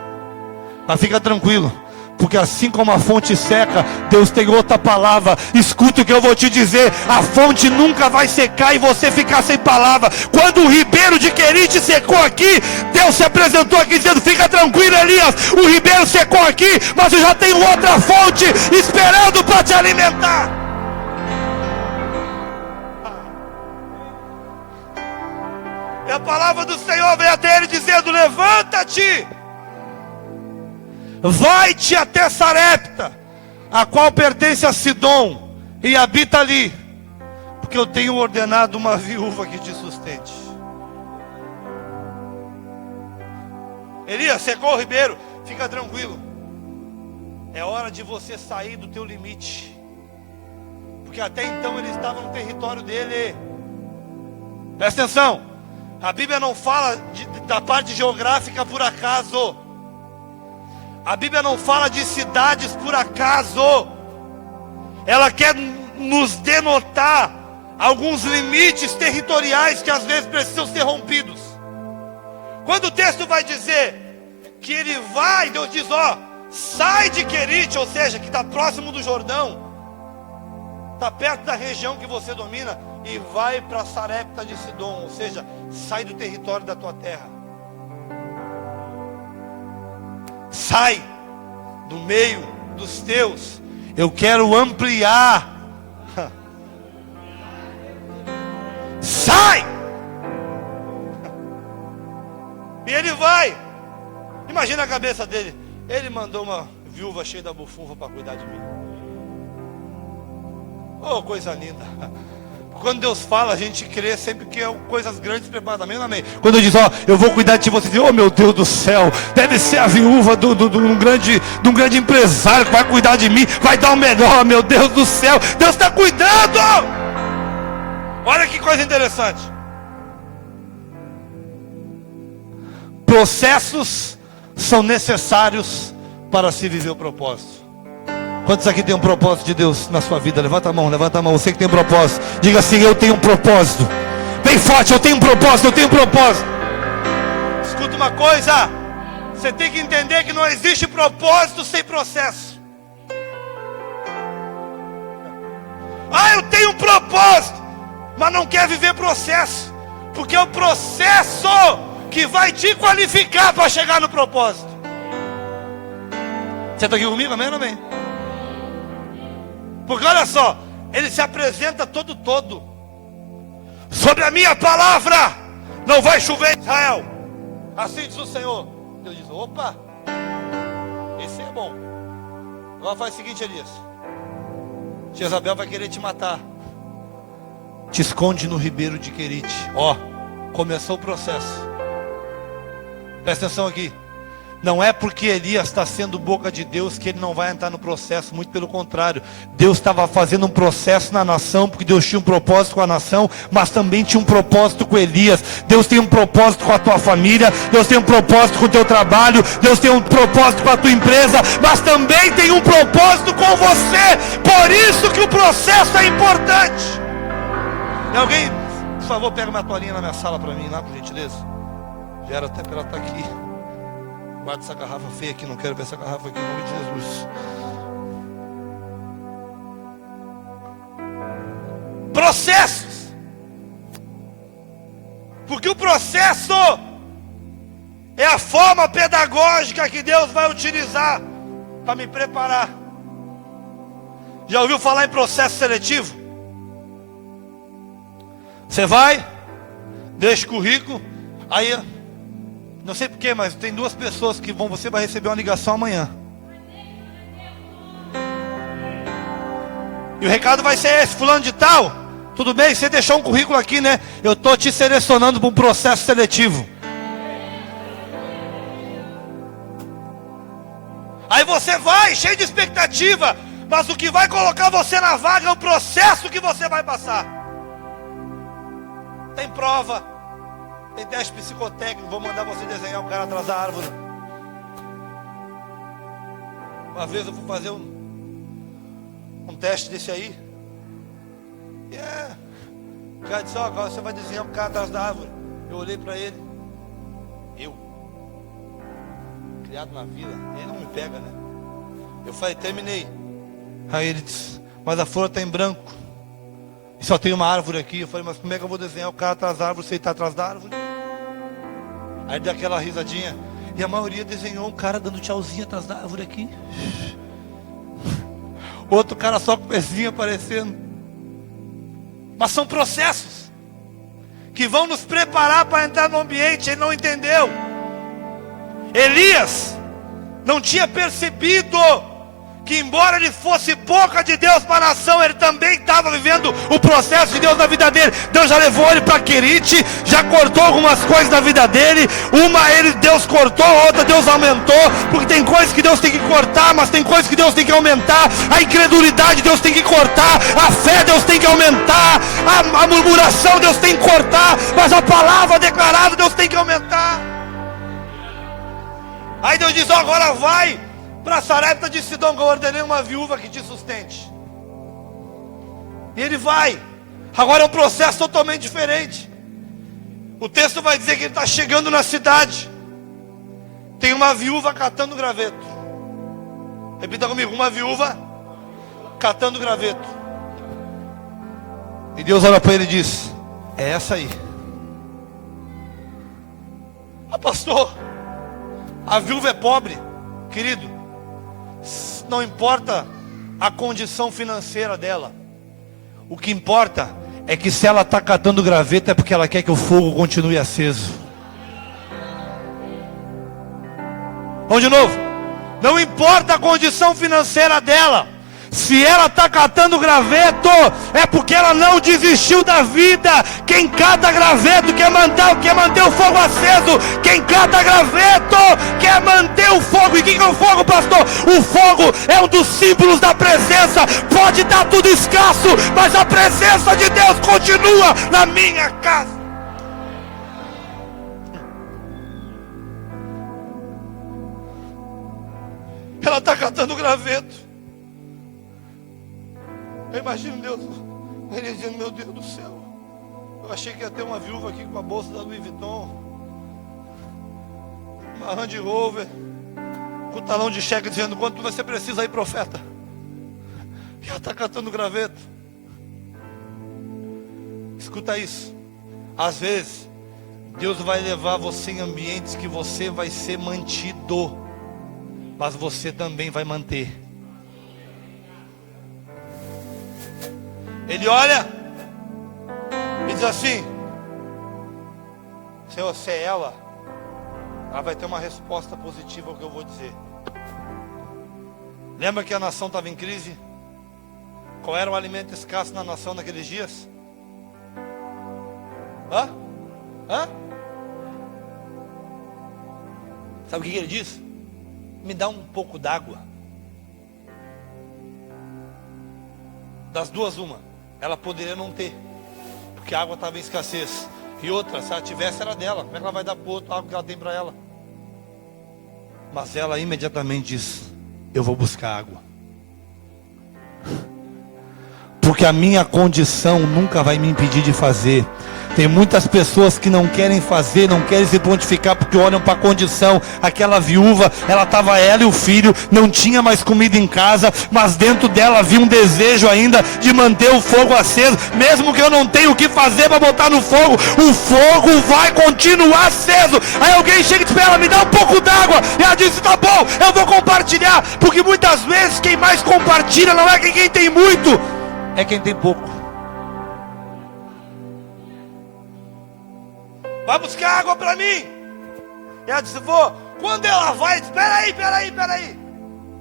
Mas fica tranquilo, porque assim como a fonte seca, Deus tem outra palavra. Escuta o que eu vou te dizer: a fonte nunca vai secar e você ficar sem palavra. Quando o ribeiro de Querite secou aqui, Deus se apresentou aqui dizendo: fica tranquilo, Elias, o ribeiro secou aqui, mas eu já tenho outra fonte esperando para te alimentar. E a palavra do Senhor veio até ele dizendo: levanta-te, vai-te até Sarepta, a qual pertence a Sidom, e habita ali, porque eu tenho ordenado uma viúva que te sustente. Elias, secou o ribeiro, fica tranquilo. É hora de você sair do teu limite, porque até então ele estava no território dele. Presta atenção. A Bíblia não fala da parte geográfica por acaso. A Bíblia não fala de cidades por acaso. Ela quer nos denotar alguns limites territoriais que às vezes precisam ser rompidos. Quando o texto vai dizer que ele vai, Deus diz, ó, sai de Querite, ou seja, que está próximo do Jordão, está perto da região que você domina, e vai para Sarepta de Sidom, ou seja, sai do território da tua terra. Sai do meio dos teus. Eu quero ampliar. Sai! E ele vai. Imagina a cabeça dele. Ele mandou uma viúva cheia da bufunfa para cuidar de mim. Oh, coisa linda. Quando Deus fala, a gente crê sempre que é coisas grandes preparadas. Amém? Quando eu diz, ó, eu vou cuidar de você, oh meu Deus do céu, deve ser a viúva de um grande empresário que vai cuidar de mim, vai dar o melhor, meu Deus do céu, Deus está cuidando. Olha que coisa interessante. Processos são necessários para se viver o propósito. Quantos aqui tem um propósito de Deus na sua vida? Levanta a mão, você que tem um propósito. Diga assim, eu tenho um propósito. Bem forte, eu tenho um propósito, eu tenho um propósito. Escuta uma coisa, você tem que entender que não existe propósito sem processo. Ah, eu tenho um propósito, mas não quer viver processo, porque é o processo que vai te qualificar para chegar no propósito. Você está aqui comigo? Amém? Porque olha só, ele se apresenta todo. Sobre a minha palavra não vai chover em Israel. Assim diz o Senhor. Deus diz, opa, esse é bom. Agora faz o seguinte, Elias. Jezabel vai querer te matar. Te esconde no ribeiro de Querite. Ó, começou o processo. Presta atenção aqui. Não é porque Elias está sendo boca de Deus que ele não vai entrar no processo, muito pelo contrário. Deus estava fazendo um processo na nação, porque Deus tinha um propósito com a nação, mas também tinha um propósito com Elias. Deus tem um propósito com a tua família, Deus tem um propósito com o teu trabalho, Deus tem um propósito com a tua empresa, mas também tem um propósito com você. Por isso que o processo é importante. E alguém, por favor, pega uma toalhinha na minha sala para mim, lá por gentileza. Já era até para ela estar aqui. Guarda essa garrafa feia aqui, não quero ver essa garrafa aqui em nome de Jesus. Processos. Porque o processo é a forma pedagógica que Deus vai utilizar para me preparar. Já ouviu falar em processo seletivo? Você vai, deixa o currículo, aí... Não sei porquê, mas tem duas pessoas que você vai receber uma ligação amanhã. E o recado vai ser esse, fulano de tal, tudo bem, você deixou um currículo aqui, né? Eu estou te selecionando para um processo seletivo. Aí você vai, cheio de expectativa, mas o que vai colocar você na vaga é o processo que você vai passar. Tem prova. Tem teste psicotécnico, vou mandar você desenhar um cara atrás da árvore. Uma vez eu fui fazer um teste desse aí. O cara disse, agora você vai desenhar um cara atrás da árvore. Eu olhei para ele. Eu, criado na vila, ele não me pega, né? Eu falei, terminei. Aí ele disse, mas a folha está em branco. E só tem uma árvore aqui. Eu falei, mas como é que eu vou desenhar o cara atrás da árvore se ele está atrás da árvore? Aí deu aquela risadinha. E a maioria desenhou um cara dando tchauzinho atrás da árvore aqui. Outro cara só com o pezinho aparecendo. Mas são processos que vão nos preparar para entrar no ambiente. Ele não entendeu. Elias não tinha percebido que embora ele fosse boca de Deus para a nação, ele também estava estava vivendo o processo de Deus na vida dele. Deus já levou ele para Querite, já cortou algumas coisas da vida dele. Deus cortou, outra Deus aumentou, porque tem coisas que Deus tem que cortar, mas tem coisas que Deus tem que aumentar. A incredulidade Deus tem que cortar, a fé Deus tem que aumentar, a murmuração Deus tem que cortar, mas a palavra declarada Deus tem que aumentar. Aí Deus diz: agora vai para Sarepta de Sidom, que eu ordenei uma viúva que te sustente. E ele vai. Agora é um processo totalmente diferente. O texto vai dizer que ele está chegando na cidade. Tem uma viúva catando graveto. Repita comigo: uma viúva catando graveto. E Deus olha para ele e diz: é essa aí. Pastor, a viúva é pobre. Querido, não importa a condição financeira dela. O que importa é que se ela está catando graveto é porque ela quer que o fogo continue aceso. Vamos de novo. Não importa a condição financeira dela. Se ela está catando graveto, é porque ela não desistiu da vida. Quem cata graveto quer manter o fogo aceso. Quem cata graveto quer manter o fogo. E o que é o fogo, pastor? O fogo é um dos símbolos da presença. Pode estar tudo escasso, mas a presença de Deus continua na minha casa. Ela está catando graveto. Eu imagino Deus, ele dizendo: meu Deus do céu, eu achei que ia ter uma viúva aqui com a bolsa da Louis Vuitton, uma Range Rover, com o talão de cheque dizendo: quanto você precisa aí, profeta? E ela está catando graveto. Escuta isso. Às vezes Deus vai levar você em ambientes que você vai ser mantido, mas você também vai manter. Ele olha e diz assim: Senhor, se é ela vai ter uma resposta positiva ao que eu vou dizer. Lembra que a nação estava em crise? Qual era o alimento escasso na nação naqueles dias? Sabe o que ele diz? Me dá um pouco d'água. Das duas, uma. Ela poderia não ter, porque a água estava em escassez. E outra, se ela tivesse, era dela. Como é que ela vai dar para o outro a água que ela tem para ela? Mas ela imediatamente diz: eu vou buscar água. Porque a minha condição nunca vai me impedir de fazer. Tem muitas pessoas que não querem fazer, não querem se prontificar porque olham para a condição. Aquela viúva, ela e o filho, não tinha mais comida em casa, mas dentro dela havia um desejo ainda de manter o fogo aceso. Mesmo que eu não tenha o que fazer para botar no fogo, o fogo vai continuar aceso. Aí alguém chega e diz para ela: me dá um pouco d'água. E ela diz: tá bom, eu vou compartilhar. Porque muitas vezes quem mais compartilha não é quem tem muito, é quem tem pouco. Vai buscar água para mim. E ela disse: vou. Quando ela vai, diz: peraí.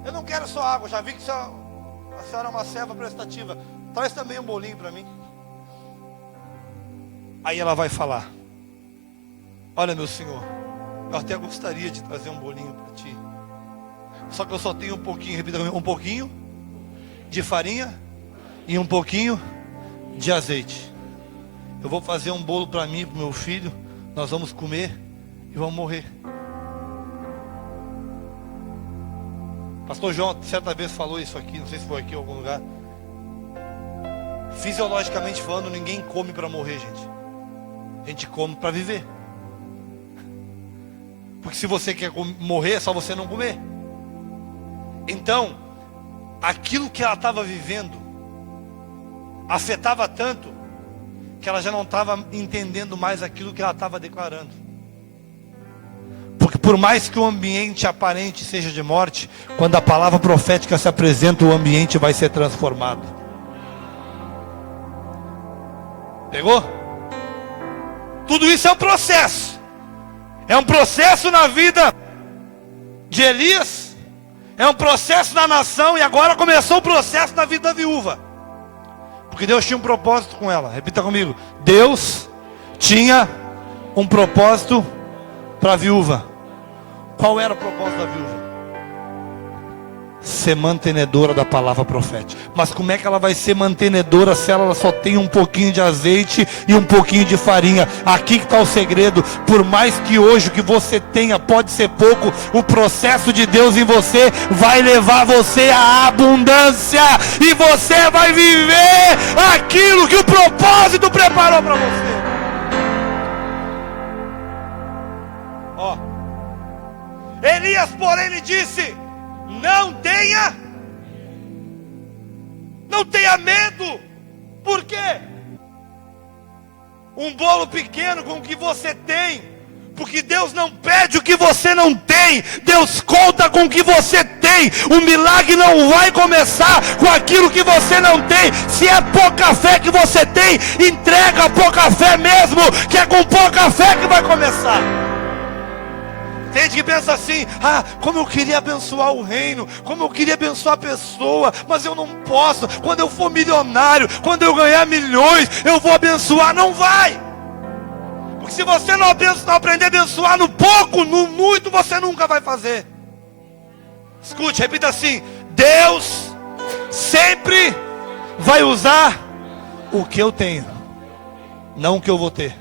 Eu não quero só água. Já vi que a senhora é uma serva prestativa. Traz também um bolinho para mim. Aí ela vai falar: olha, meu senhor, eu até gostaria de trazer um bolinho para ti. Só que eu só tenho um pouquinho, repita comigo, um pouquinho de farinha e um pouquinho de azeite. Eu vou fazer um bolo para mim e para o meu filho. Nós vamos comer e vamos morrer. Pastor João certa vez falou isso aqui, não sei se foi aqui em algum lugar. Fisiologicamente falando, ninguém come para morrer, gente. A gente come para viver. Porque se você quer morrer, é só você não comer. Então, aquilo que ela estava vivendo afetava tanto que ela já não estava entendendo mais aquilo que ela estava declarando. Porque por mais que o ambiente aparente seja de morte, quando a palavra profética se apresenta, o ambiente vai ser transformado. Pegou? Tudo isso é um processo. É um processo na vida de Elias, é um processo na nação, e agora começou o processo na vida da viúva. Porque Deus tinha um propósito com ela. Repita comigo. Deus tinha um propósito para a viúva. Qual era o propósito da viúva? Ser mantenedora da palavra profética. Mas como é que ela vai ser mantenedora se ela só tem um pouquinho de azeite e um pouquinho de farinha? Aqui que está o segredo. Por mais que hoje o que você tenha pode ser pouco, o processo de Deus em você vai levar você à abundância, e você vai viver aquilo que o propósito preparou para você. Ó, Elias, porém, lhe disse: não tenha medo. Por quê? Um bolo pequeno com o que você tem, porque Deus não pede o que você não tem, Deus conta com o que você tem. O milagre não vai começar com aquilo que você não tem. Se é pouca fé que você tem, entrega a pouca fé mesmo, que é com pouca fé que vai começar. Tem gente que pensa assim: ah, como eu queria abençoar o reino, como eu queria abençoar a pessoa, mas eu não posso. Quando eu for milionário, quando eu ganhar milhões, eu vou abençoar. Não vai. Porque se você não aprender a abençoar no pouco, no muito, você nunca vai fazer. Escute, repita assim: Deus sempre vai usar o que eu tenho, não o que eu vou ter.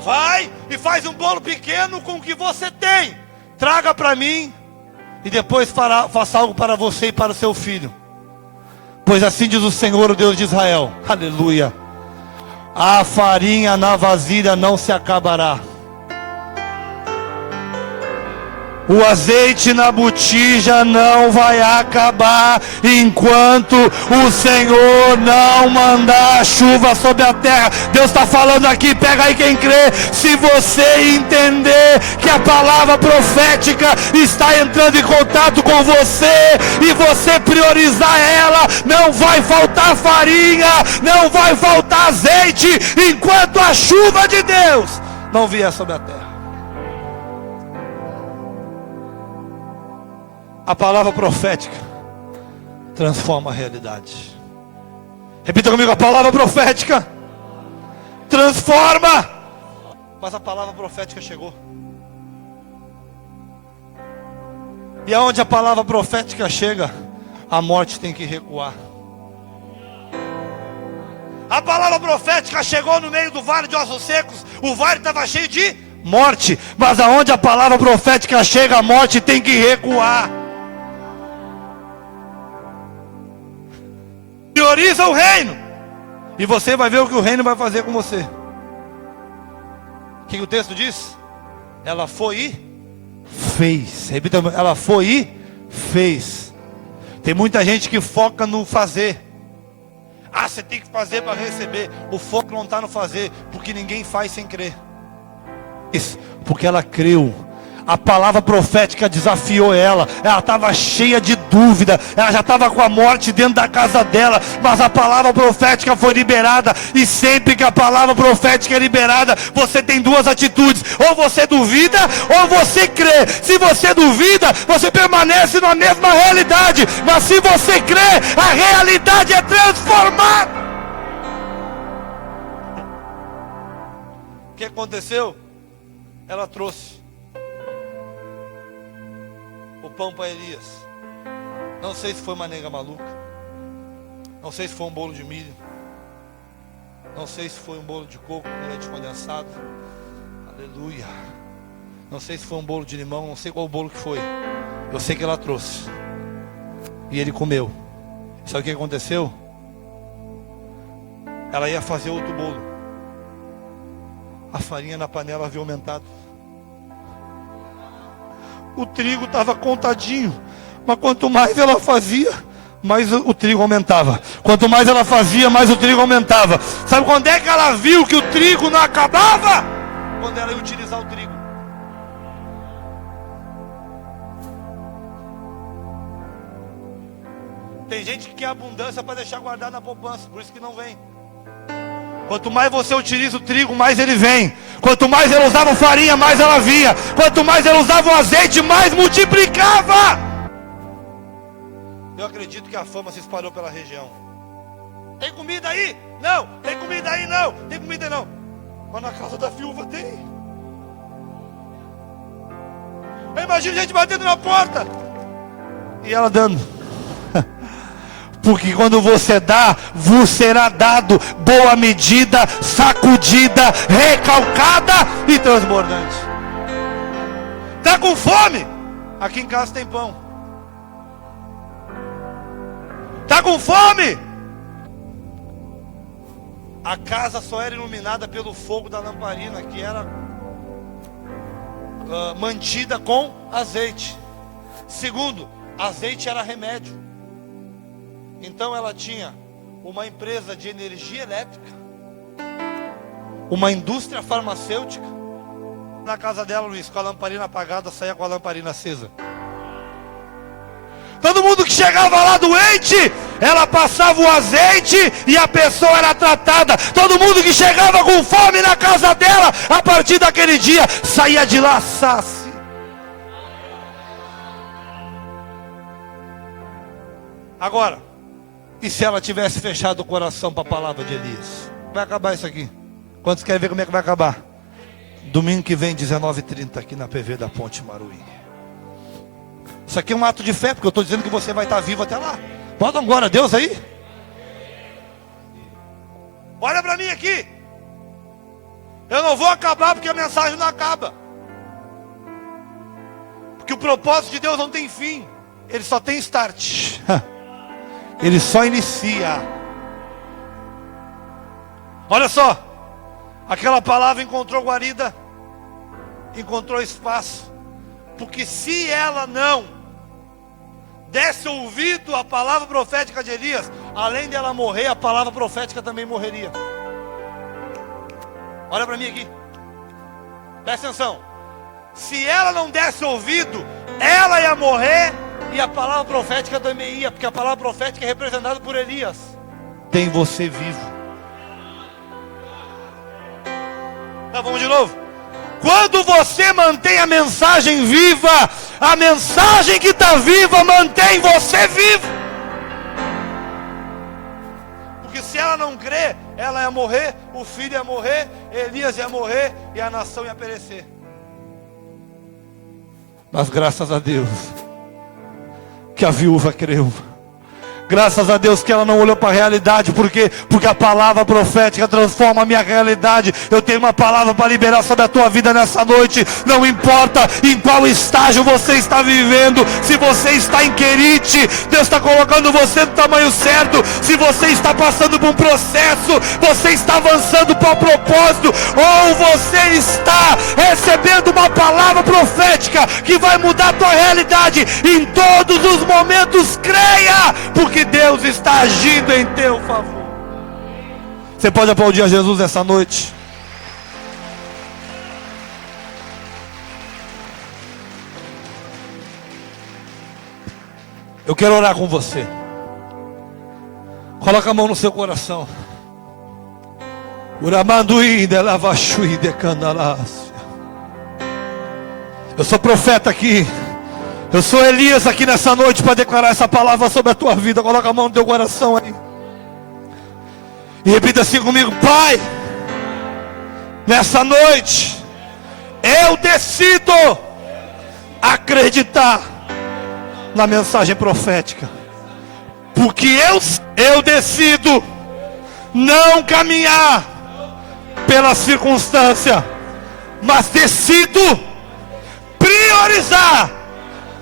Vai e faz um bolo pequeno com o que você tem. Traga para mim e depois faça algo para você e para o seu filho. Pois assim diz o Senhor, o Deus de Israel. Aleluia. A farinha na vasilha não se acabará. O azeite na botija não vai acabar enquanto o Senhor não mandar chuva sobre a terra. Deus está falando aqui, pega aí quem crê. Se você entender que a palavra profética está entrando em contato com você, e você priorizar ela, não vai faltar farinha, não vai faltar azeite, enquanto a chuva de Deus não vier sobre a terra. A palavra profética transforma a realidade. Repita comigo: a palavra profética transforma. Mas a palavra profética chegou. E aonde a palavra profética chega, a morte tem que recuar. A palavra profética chegou no meio do vale de ossos secos. O vale estava cheio de morte. Mas aonde a palavra profética chega, a morte tem que recuar. Prioriza o reino, e você vai ver o que o reino vai fazer com você. O que o texto diz? Ela foi e fez. Repita, ela foi e fez. Tem muita gente que foca no fazer. Ah, você tem que fazer para receber. O foco não está no fazer, porque ninguém faz sem crer. Isso, porque ela creu. A palavra profética desafiou ela. Ela estava cheia de dúvida. Ela já estava com a morte dentro da casa dela. Mas a palavra profética foi liberada. E sempre que a palavra profética é liberada, você tem duas atitudes: ou você duvida, ou você crê. Se você duvida, você permanece na mesma realidade. Mas se você crê, a realidade é transformada. O que aconteceu? Ela trouxe o pão para Elias. Não sei se foi uma nega maluca, não sei se foi um bolo de milho, não sei se foi um bolo de coco com leite condensado, aleluia. Não sei se foi um bolo de limão, não sei qual o bolo que foi. Eu sei que ela trouxe e ele comeu. Sabe o que aconteceu? Ela ia fazer outro bolo. A farinha na panela havia aumentado. O trigo estava contadinho, mas quanto mais ela fazia, mais o trigo aumentava. Quanto mais ela fazia, mais o trigo aumentava. Sabe quando é que ela viu que o trigo não acabava? Quando ela ia utilizar o trigo. Tem gente que quer abundância para deixar guardado na poupança, por isso que não vem. Quanto mais você utiliza o trigo, mais ele vem. Quanto mais ela usava farinha, mais ela vinha. Quanto mais ela usava o azeite, mais multiplicava. Eu acredito que a fama se espalhou pela região. Tem comida aí? Não. Tem comida aí? Não. Tem comida aí? Não. Mas na casa da viúva tem. Eu imagino gente batendo na porta e ela dando. Porque quando você dá, vos será dado boa medida, sacudida, recalcada e transbordante. Tá com fome? Aqui em casa tem pão. Tá com fome? A casa só era iluminada pelo fogo da lamparina, que era mantida com azeite. Segundo, azeite era remédio. Então ela tinha uma empresa de energia elétrica, uma indústria farmacêutica. Na casa dela, Luiz, com a lamparina apagada, saía com a lamparina acesa. Todo mundo que chegava lá doente, ela passava o azeite e a pessoa era tratada. Todo mundo que chegava com fome na casa dela, a partir daquele dia, saía de lá saci. Agora, e se ela tivesse fechado o coração para a palavra de Elias? Vai acabar isso aqui. Quantos querem ver como é que vai acabar? Domingo que vem, 19h30, aqui na PV da Ponte Maruí. Isso aqui é um ato de fé, porque eu estou dizendo que você vai estar vivo até lá. Bota um glória a Deus aí. Olha para mim aqui. Eu não vou acabar porque a mensagem não acaba. Porque o propósito de Deus não tem fim. Ele só tem start. Ele só inicia. Olha só. Aquela palavra encontrou guarida, encontrou espaço. Porque se ela não desse ouvido à palavra profética de Elias, além dela morrer, a palavra profética também morreria. Olha para mim aqui. Presta atenção. Se ela não desse ouvido, ela ia morrer e a palavra profética também ia, porque a palavra profética é representada por Elias. Tem você vivo. Tá, vamos de novo. Quando você mantém a mensagem viva, a mensagem que está viva mantém você vivo. Porque se ela não crer, ela ia morrer, o filho ia morrer, Elias ia morrer e a nação ia perecer. Mas graças a Deus que a viúva creu. Graças a Deus que ela não olhou para a realidade. Por quê? Porque a palavra profética transforma a minha realidade. Eu tenho uma palavra para liberar sobre a tua vida nessa noite. Não importa em qual estágio você está vivendo. Se você está em querite, Deus está colocando você no tamanho certo. Se você está passando por um processo, você está avançando para o propósito, ou você está recebendo uma palavra profética que vai mudar a tua realidade. Em todos os momentos, creia, porque Deus está agindo em teu favor. Você pode aplaudir a Jesus essa noite? Eu quero orar com você. Coloca a mão no seu coração. Eu sou profeta aqui. Eu sou Elias aqui nessa noite para declarar essa palavra sobre a tua vida. Coloca a mão no teu coração aí. E repita assim comigo: Pai, nessa noite eu decido acreditar na mensagem profética. Porque eu decido não caminhar pela circunstância, mas decido priorizar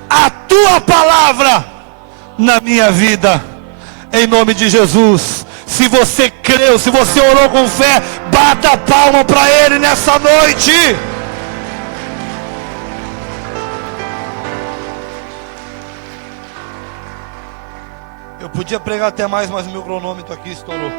a tua palavra na minha vida, em nome de Jesus. Se você creu, se você orou com fé, bata a palma para Ele nessa noite. Eu podia pregar até mais, mas o meu cronômetro aqui estourou.